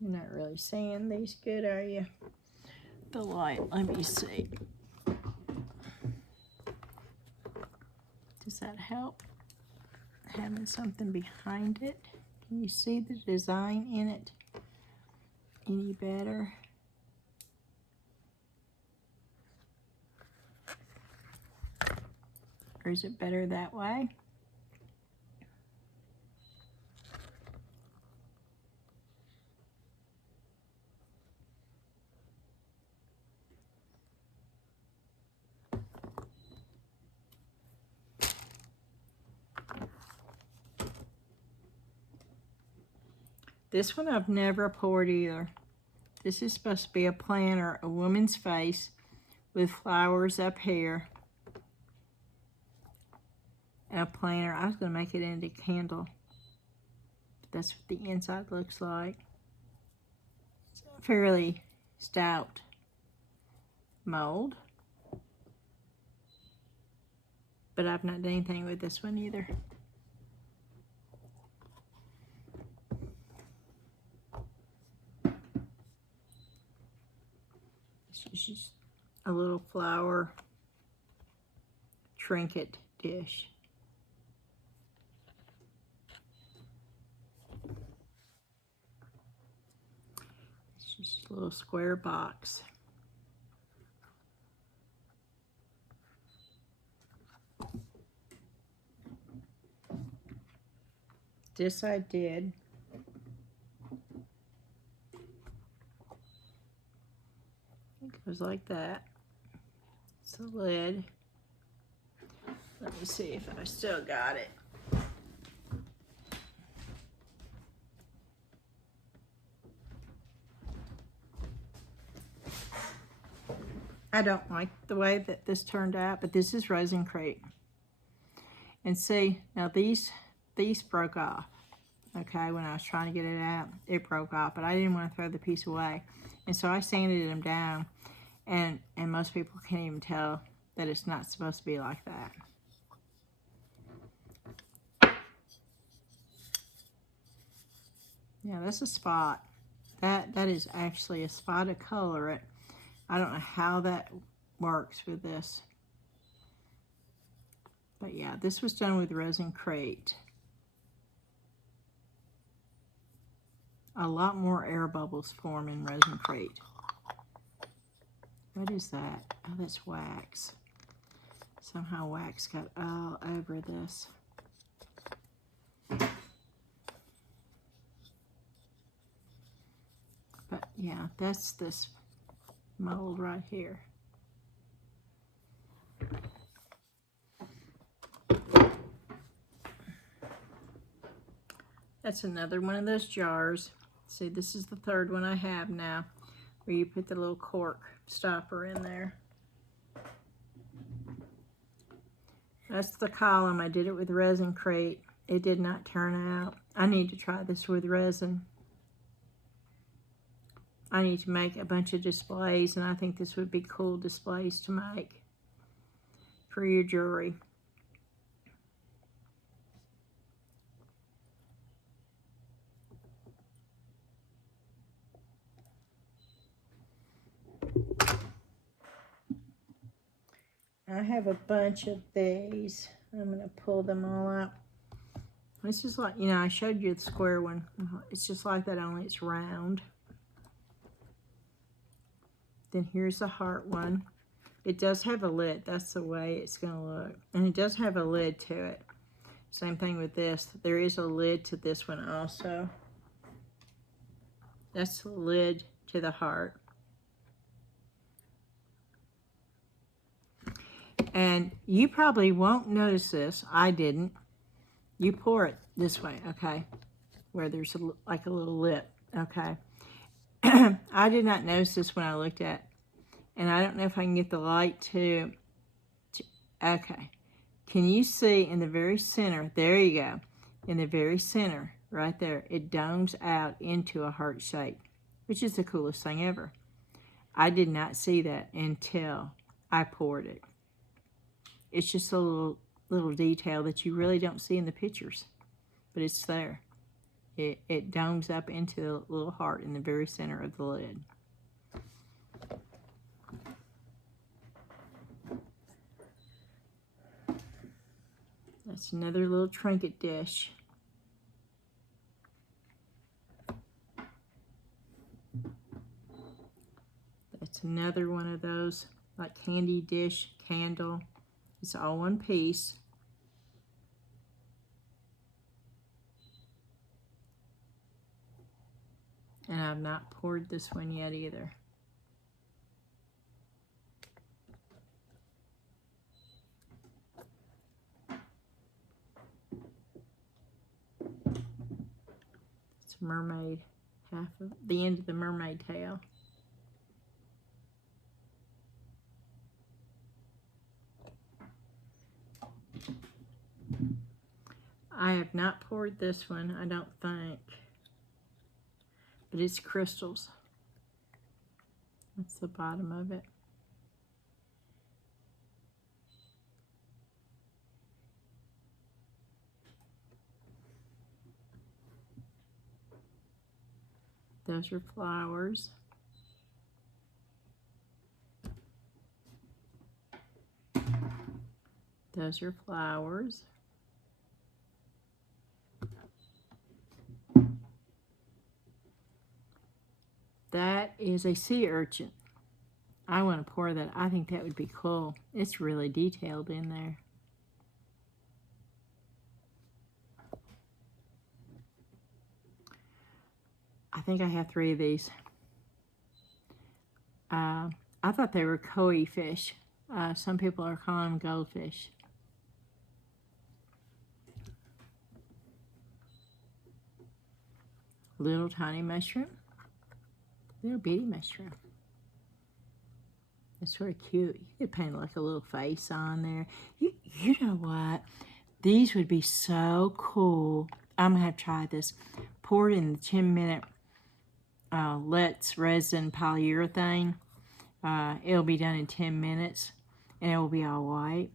You're not really seeing these good, are you? The light, let me see. Does that help? Having something behind it. Can you see the design in it any better? Or is it better that way? This one I've never poured either. This is supposed to be a planter, a woman's face with flowers up here. And a planter. I was going to make it into a candle. That's what the inside looks like. It's a fairly stout mold. But I've not done anything with this one either. It's just a little flower trinket dish. It's just a little square box. This I did. It goes like that. It's the lid. Let me see if I still got it. I don't like the way that this turned out, but this is Resin Crate. And see, now these broke off. Okay, when I was trying to get it out, it broke off, but I didn't want to throw the piece away. And so I sanded them down, and most people can't even tell that it's not supposed to be like that. Yeah, that's a spot. That is actually a spot of color. I don't know how that works with this. But yeah, this was done with Resin Crate. A lot more air bubbles form in Resin Crate. What is that? Oh, that's wax. Somehow wax got all over this. But yeah, that's this mold right here. That's another one of those jars. See, this is the third one I have now, where you put the little cork stopper in there. That's the column. I did it with Resin Crate. It did not turn out. I need to try this with resin. I need to make a bunch of displays, and I think this would be cool displays to make for your jewelry. I have a bunch of these. I'm going to pull them all out. It's just like, you know, I showed you the square one. It's just like that, only it's round. Then here's the heart one. It does have a lid. That's the way it's going to look. And it does have a lid to it. Same thing with this. There is a lid to this one also. That's the lid to the heart. And you probably won't notice this. I didn't. You pour it this way, okay? Where there's like a little lip, okay? I did not notice this when I looked at. And I don't know if I can get the light to okay. Can you see in the very center? There you go. In the very center, right there, it domes out into a heart shape, which is the coolest thing ever. I did not see that until I poured it. It's just a little detail that you really don't see in the pictures, but it's there. It domes up into the little heart in the very center of the lid. That's another little trinket dish. That's another one of those, like candy dish, candle. It's all one piece. And I've not poured this one yet either. It's a mermaid, half of the end of the mermaid tail. I have not poured this one, I don't think. But it's crystals. That's the bottom of it. Those are flowers. Those are flowers. That is a sea urchin. I want to pour that. I think that would be cool. It's really detailed in there. I think I have 3 of these. I thought they were koi fish. Some people are calling them goldfish. Little tiny mushroom. Little bitty mushroom. It's sort of cute. You could paint like a little face on there. You know what? These would be so cool. I'm going to have to try this. Pour it in the 10-minute Let's Resin polyurethane. It'll be done in 10 minutes. And it will be all white.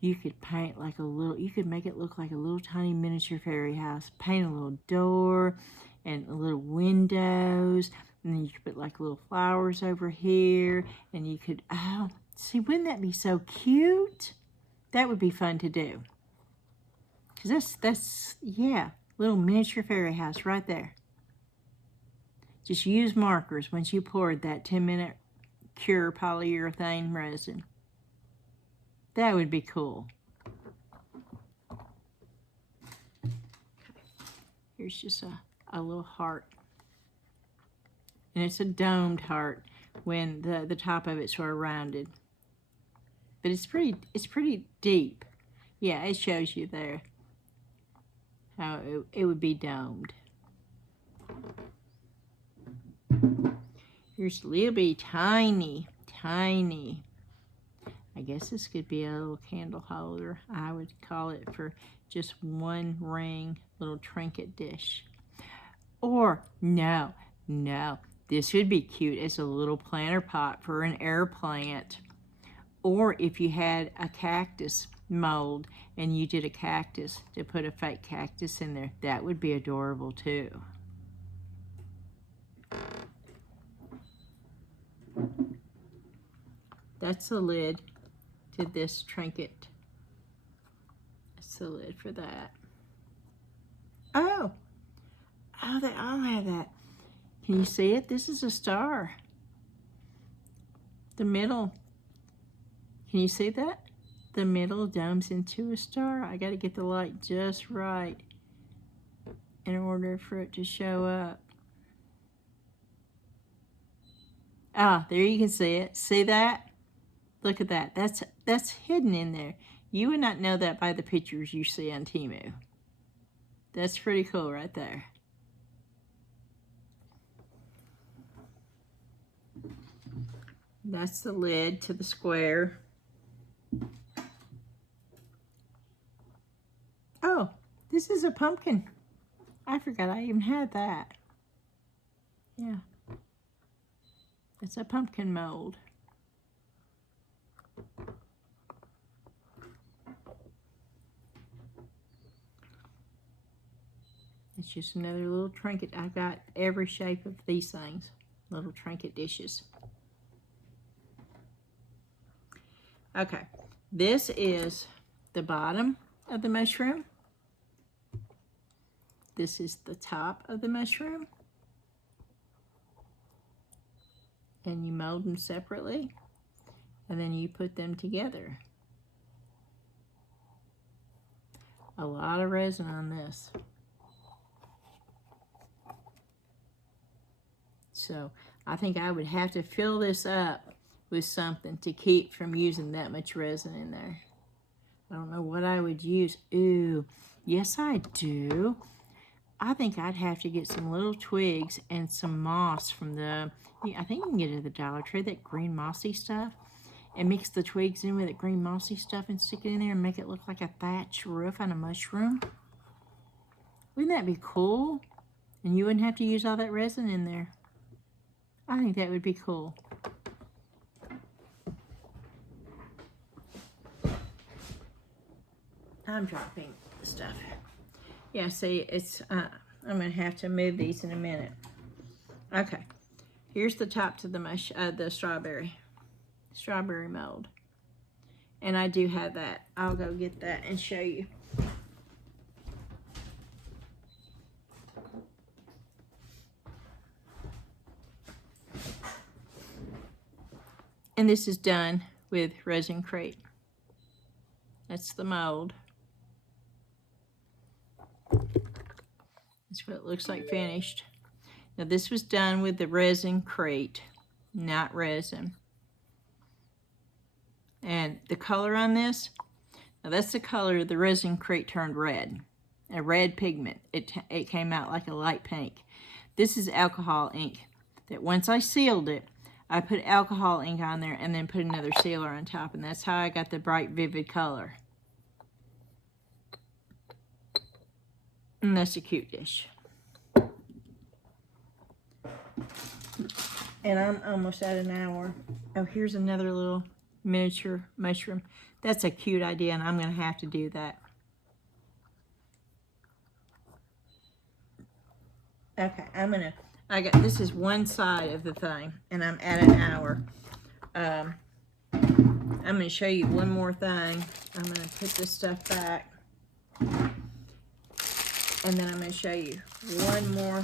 You could paint like a little, you could make it look like a little tiny miniature fairy house. Paint a little door and little windows. And then you could put like little flowers over here. And you could, oh, see, wouldn't that be so cute? That would be fun to do. Because that's, yeah, little miniature fairy house right there. Just use markers once you poured that 10-minute Cure polyurethane resin. That would be cool. Here's just a little heart. And it's a domed heart when the top of it's sort of rounded. But it's pretty deep. Yeah, it shows you there how it would be domed. Here's a little bit tiny. I guess this could be a little candle holder. I would call it for just one ring, little trinket dish. Or, no, this would be cute as a little planter pot for an air plant. Or if you had a cactus mold and you did a cactus to put a fake cactus in there, that would be adorable too. That's the lid to this trinket. That's the lid for that. Oh, they all have that. Can you see it? This is a star. The middle. Can you see that? The middle domes into a star. I got to get the light just right in order for it to show up. Ah, there you can see it. See that? Look at that. That's hidden in there. You would not know that by the pictures you see on Temu. That's pretty cool right there. That's the lid to the square. Oh, this is a pumpkin. I forgot I even had that. Yeah. It's a pumpkin mold. It's just another little trinket. I've got every shape of these things. Little trinket dishes. Okay, this is the bottom of the mushroom. This is the top of the mushroom. And you mold them separately. And then you put them together. A lot of resin on this. So I think I would have to fill this up with something to keep from using that much resin in there. I don't know what I would use. Ooh, yes I do. I think I'd have to get some little twigs and some moss from the, I think you can get it at the Dollar Tree, that green mossy stuff, and mix the twigs in with that green mossy stuff and stick it in there and make it look like a thatch roof on a mushroom. Wouldn't that be cool? And you wouldn't have to use all that resin in there. I think that would be cool. I'm dropping the stuff. Yeah, see, it's, I'm going to have to move these in a minute. Okay, here's the top to the strawberry mold. And I do have that. I'll go get that and show you. And this is done with resin crate. That's the mold. That's what it looks like finished. Now this was done with the resin crate, not resin. And the color on this, now that's the color the resin crate turned red. A red pigment. It came out like a light pink. This is alcohol ink that once I sealed it, I put alcohol ink on there and then put another sealer on top, and that's how I got the bright, vivid color. And that's a cute dish. And I'm almost at an hour. Oh, here's another little miniature mushroom. That's a cute idea, and I'm going to have to do that. Okay, this is one side of the thing, and I'm at an hour. I'm going to show you one more thing. I'm going to put this stuff back. And then I'm going to show you one more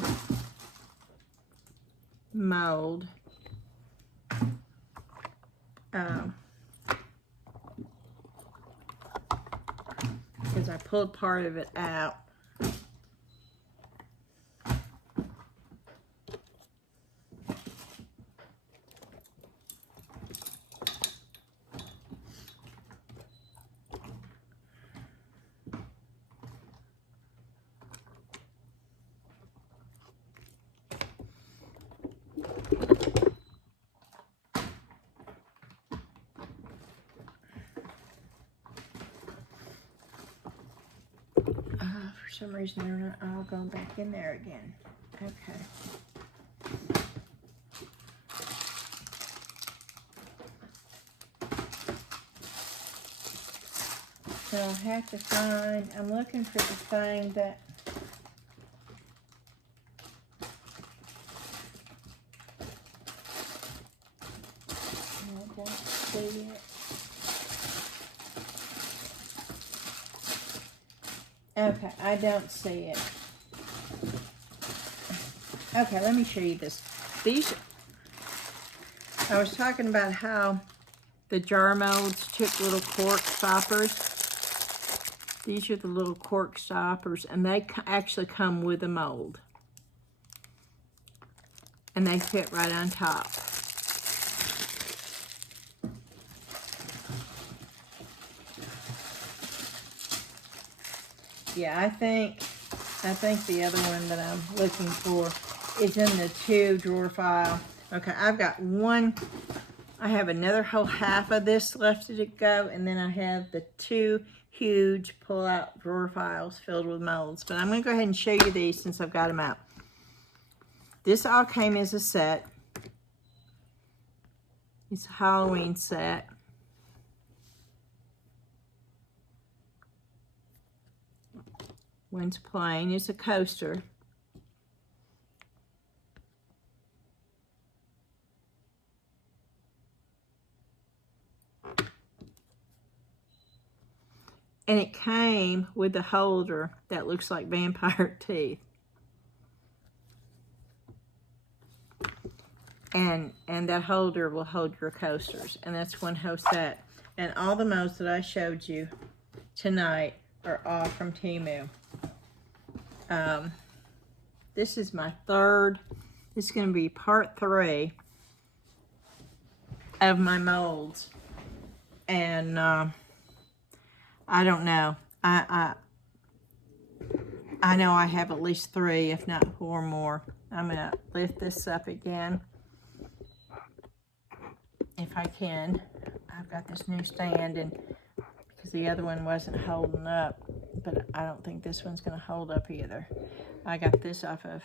mold. Because I pulled part of it out. For some reason they're not all going back in there again. Okay. So I have to find, I'm looking for the thing that I don't see it. Okay, I don't see it. Okay, let me show you this. These, I was talking about how the jar molds took little cork stoppers. These are the little cork stoppers, and they actually come with a mold. And they fit right on top. Yeah, I think the other one that I'm looking for is in the 2-drawer file. Okay, I've got one. I have another whole half of this left to go, and then I have the 2 huge pull-out drawer files filled with molds. But I'm going to go ahead and show you these since I've got them out. This all came as a set. It's a Halloween set. One's plain. It's a coaster. And it came with a holder that looks like vampire teeth. And that holder will hold your coasters. And that's one whole set. And all the molds that I showed you tonight are all from Temu. This is my third. This is going to be part 3 of my molds. And I don't know. I know I have at least 3, if not 4 more. I'm going to lift this up again, if I can. I've got this new stand, and because the other one wasn't holding up, but I don't think this one's going to hold up either. I got this off of,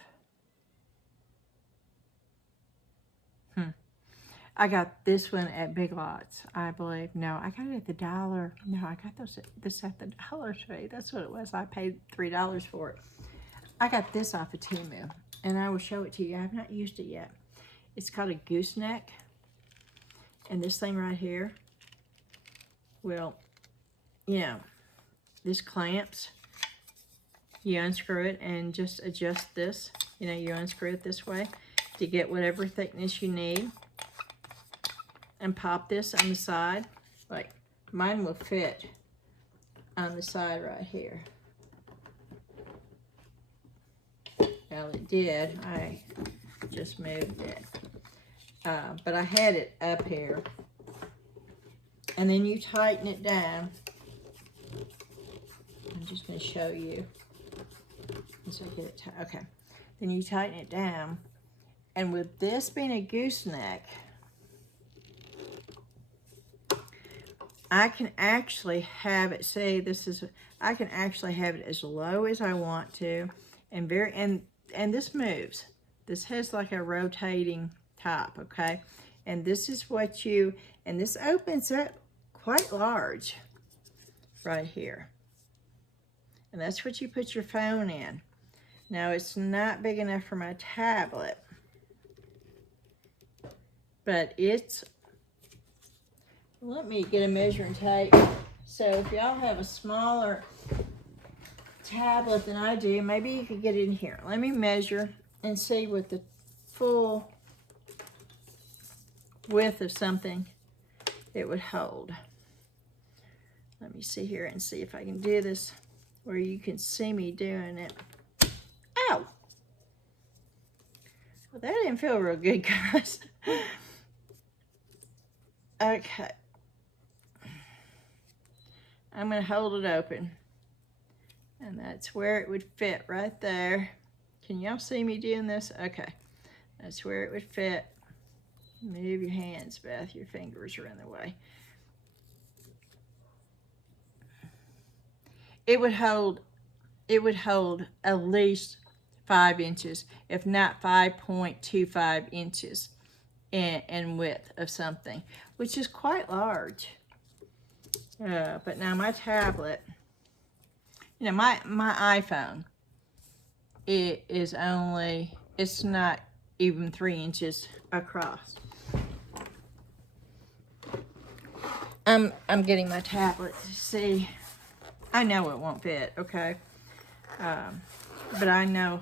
I got this one at Big Lots, I believe. No, I got it at the dollar. No, I got this at the Dollar Tree. That's what it was. I paid $3 for it. I got this off of Temu, and I will show it to you. I have not used it yet. It's called a gooseneck, and this thing right here will, you know, this clamps. You unscrew it and just adjust this. You know, you unscrew it this way to get whatever thickness you need. And pop this on the side. Like, mine will fit on the side right here. Well, it did. I just moved it. But I had it up here. And then you tighten it down. I'm just going to show you. Once I get it tight. Okay. Then you tighten it down. And with this being a gooseneck, I can actually have it, say this is, I can actually have it as low as I want to, and this moves. This has like a rotating top, okay? And this is what you, and this opens up quite large right here. And that's what you put your phone in. Now it's not big enough for my tablet, but it's, let me get a measuring tape. So if y'all have a smaller tablet than I do, maybe you could get it in here. Let me measure and see what the full width of something it would hold. Let me see here and see if I can do this where you can see me doing it. Ow! Well, that didn't feel real good, guys. Okay. I'm going to hold it open. And that's where it would fit right there. Can y'all see me doing this? Okay. That's where it would fit. Move your hands, Beth. Your fingers are in the way. It would hold at least 5 inches, if not 5.25 inches in width of something, which is quite large. But now my tablet, you know, my iPhone, it's not even 3 inches across. I'm getting my tablet to see. I know it won't fit, okay? But I know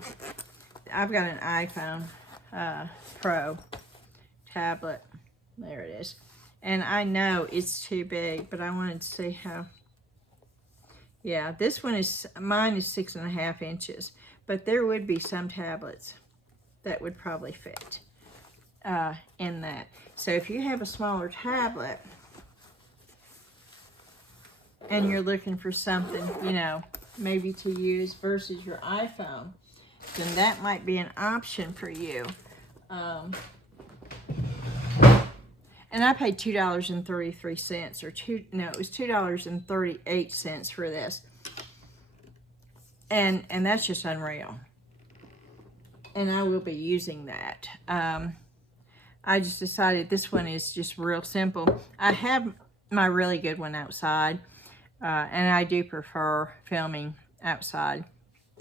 I've got an iPhone Pro tablet. There it is. And I know it's too big, but I wanted to see how. Yeah, this one is, mine is 6.5 inches, but there would be some tablets that would probably fit in that. So if you have a smaller tablet and you're looking for something, you know, maybe to use versus your iPhone, then that might be an option for you. And I paid $2.33 or it was $2.38 for this. And that's just unreal. And I will be using that. I just decided this one is just real simple. I have my really good one outside. And I do prefer filming outside.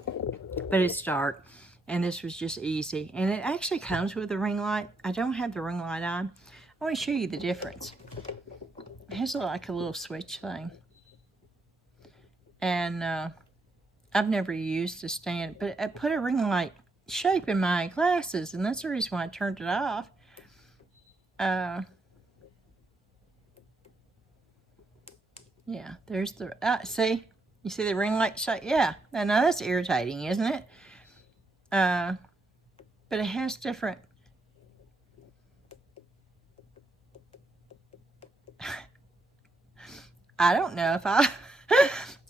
But it's dark. And this was just easy. And it actually comes with a ring light. I don't have the ring light on. I want to show you the difference. It has like a little switch thing. And I've never used a stand, but I put a ring light shape in my glasses, and that's the reason why I turned it off. Yeah, there's the, see? You see the ring light shape? Yeah, I know that's irritating, isn't it? But it has different... I don't know if I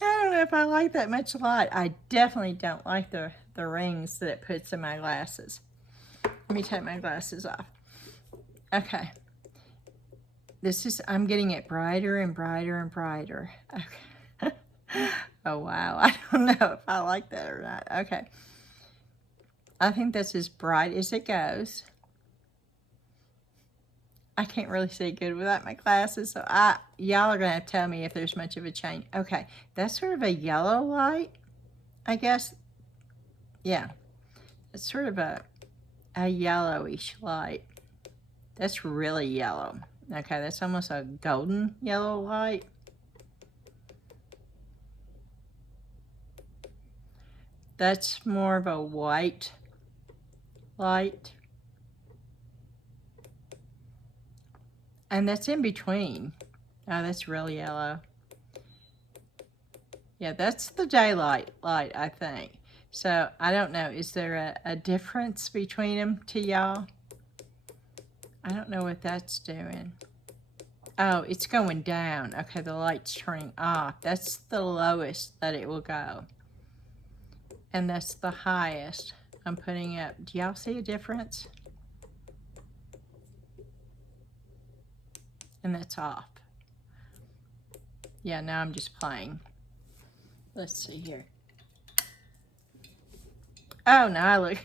don't know if I like that much light. I definitely don't like the rings that it puts in my glasses. Let me take my glasses off. Okay. This is, I'm getting it brighter and brighter and brighter. Okay. Oh, wow. I don't know if I like that or not. Okay. I think that's as bright as it goes. I can't really see good without my glasses, so y'all are going to tell me if there's much of a change. Okay, that's sort of a yellow light, I guess. Yeah, it's sort of a yellowish light. That's really yellow. Okay, that's almost a golden yellow light. That's more of a white light. And that's in between. Oh, that's real yellow. Yeah, that's the daylight light, I think. So, I don't know. Is there a difference between them to y'all? I don't know what that's doing. Oh, it's going down. Okay, the light's turning off. That's the lowest that it will go. And that's the highest I'm putting up. Do y'all see a difference? And that's off. Yeah, now I'm just playing. Let's see here. Oh, no, I look.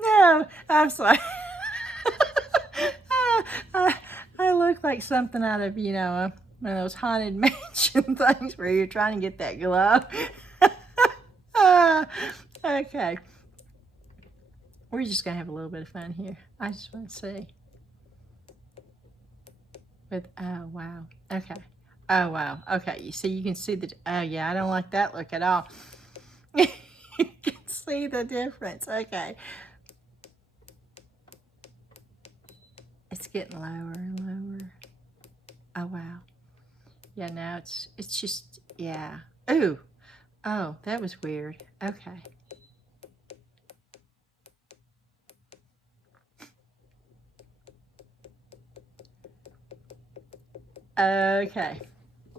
No, I'm sorry. I look like something out of, you know, one of those haunted mansion things where you're trying to get that glow. Okay. We're just going to have a little bit of fun here. I just want to see. With, oh, wow. Okay. Oh, wow. Okay, you see, you can see the, oh, yeah, I don't like that look at all. You can see the difference. Okay. It's getting lower and lower. Oh, wow. Yeah, now it's just, yeah. Ooh. Oh, that was weird. Okay. Okay.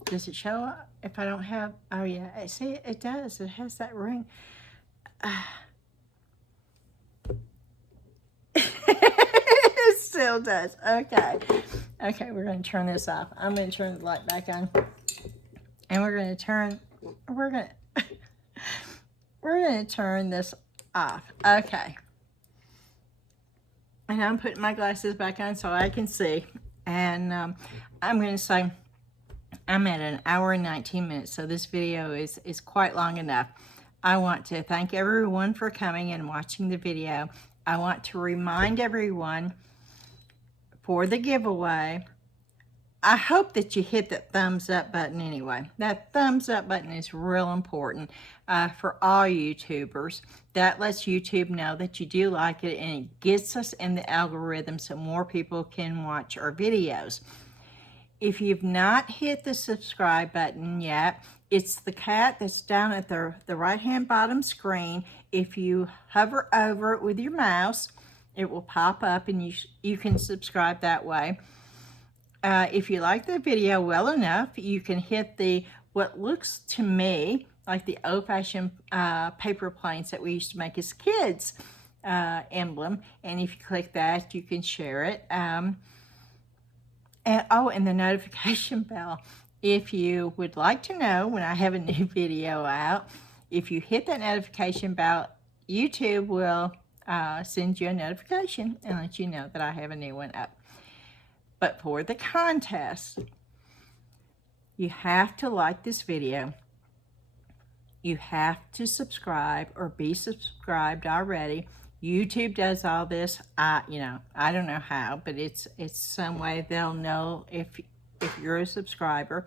Does it show up if I don't have, oh yeah, see, it does. It has that ring. It still does. Okay. Okay, we're going to turn this off. I'm going to turn the light back on. And we're going to turn this off. Okay. And I'm putting my glasses back on so I can see. And I'm going to say I'm at 1 hour and 19 minutes, so this video is quite long enough. I want to thank everyone for coming and watching the video. I want to remind everyone for the giveaway, I hope that you hit that thumbs up button anyway. That thumbs up button is real important for all YouTubers. That lets YouTube know that you do like it, and it gets us in the algorithm so more people can watch our videos. If you've not hit the subscribe button yet, it's the cat that's down at the right-hand bottom screen. If you hover over it with your mouse, it will pop up and you can subscribe that way. If you like the video well enough, you can hit the, what looks to me like the old-fashioned paper planes that we used to make as kids emblem. And if you click that, you can share it. And the notification bell. If you would like to know when I have a new video out, if you hit that notification bell, YouTube will send you a notification and let you know that I have a new one up. But for the contest, you have to like this video. You have to subscribe or be subscribed already. YouTube does all this. I don't know how, but it's some way they'll know if you're a subscriber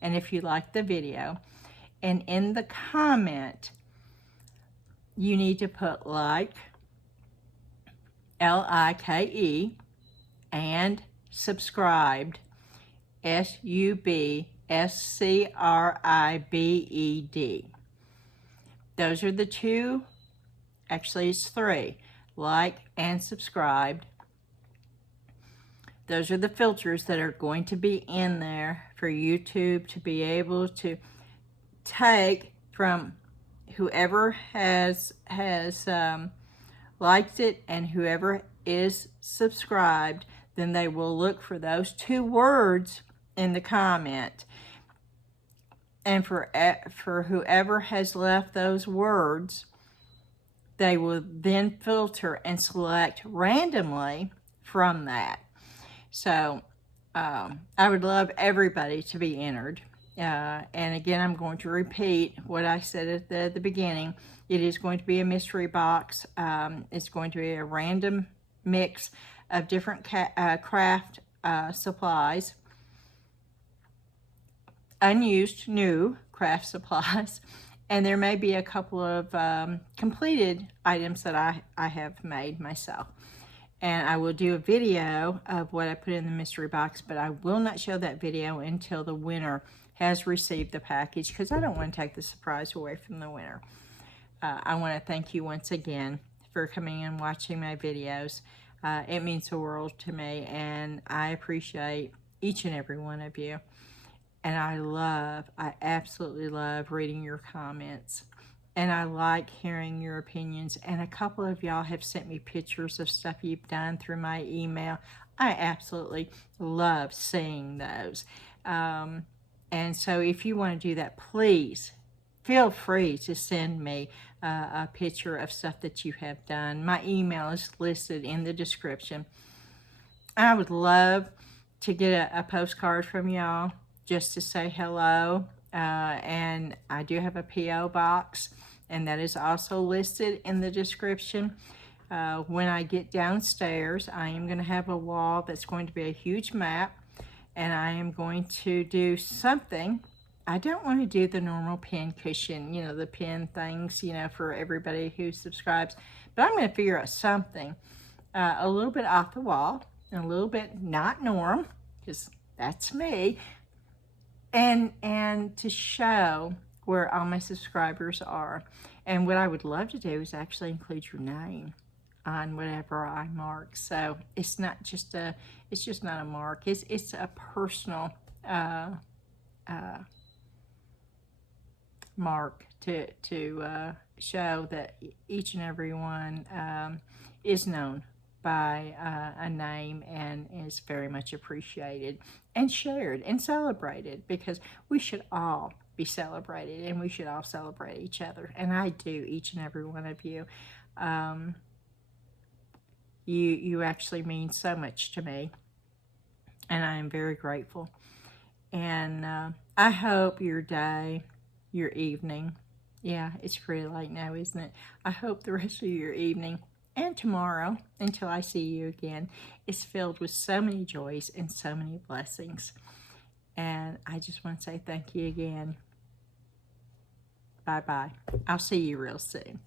and if you like the video. And in the comment, you need to put like, L-I-K-E, and subscribed, S-U-B-S-C-R-I-B-E-D. Those are the two, actually it's three, like and subscribed. Those are the filters that are going to be in there for YouTube to be able to take from whoever has liked it and whoever is subscribed. Then they will look for those two words in the comment. And for whoever has left those words, they will then filter and select randomly from that. So I would love everybody to be entered. And again, I'm going to repeat what I said at the beginning. It is going to be a mystery box. It's going to be a random mix of different craft supplies, unused new craft supplies, and there may be a couple of completed items that I have made myself. And I will do a video of what I put in the mystery box, but I will not show that video until the winner has received the package, because I don't want to take the surprise away from the winner. I want to thank you once again for coming and watching my videos. It means the world to me, and I appreciate each and every one of you. And I absolutely love reading your comments. And I like hearing your opinions. And a couple of y'all have sent me pictures of stuff you've done through my email. I absolutely love seeing those. And so if you want to do that, please feel free to send me a picture of stuff that you have done. My email is listed in the description. I would love to get a postcard from y'all just to say hello. And I do have a P.O. box, and that is also listed in the description. When I get downstairs, I am going to have a wall that's going to be a huge map, and I am going to do something. I don't want to do the normal pin cushion, the pin things, for everybody who subscribes, but I'm going to figure out something a little bit off the wall, and a little bit not norm, because that's me, and to show where all my subscribers are. And what I would love to do is actually include your name on whatever I mark. So it's not just it's just not a mark. It's a personal mark to show that each and every one is known by a name and is very much appreciated and shared and celebrated, because we should all be celebrated, and we should all celebrate each other, and I do, each and every one of you. You actually mean so much to me, and I am very grateful. And I hope your day, your evening, yeah, it's pretty late now, isn't it? I hope the rest of your evening and tomorrow, until I see you again, is filled with so many joys and so many blessings. And I just want to say thank you again. Bye-bye. I'll see you real soon.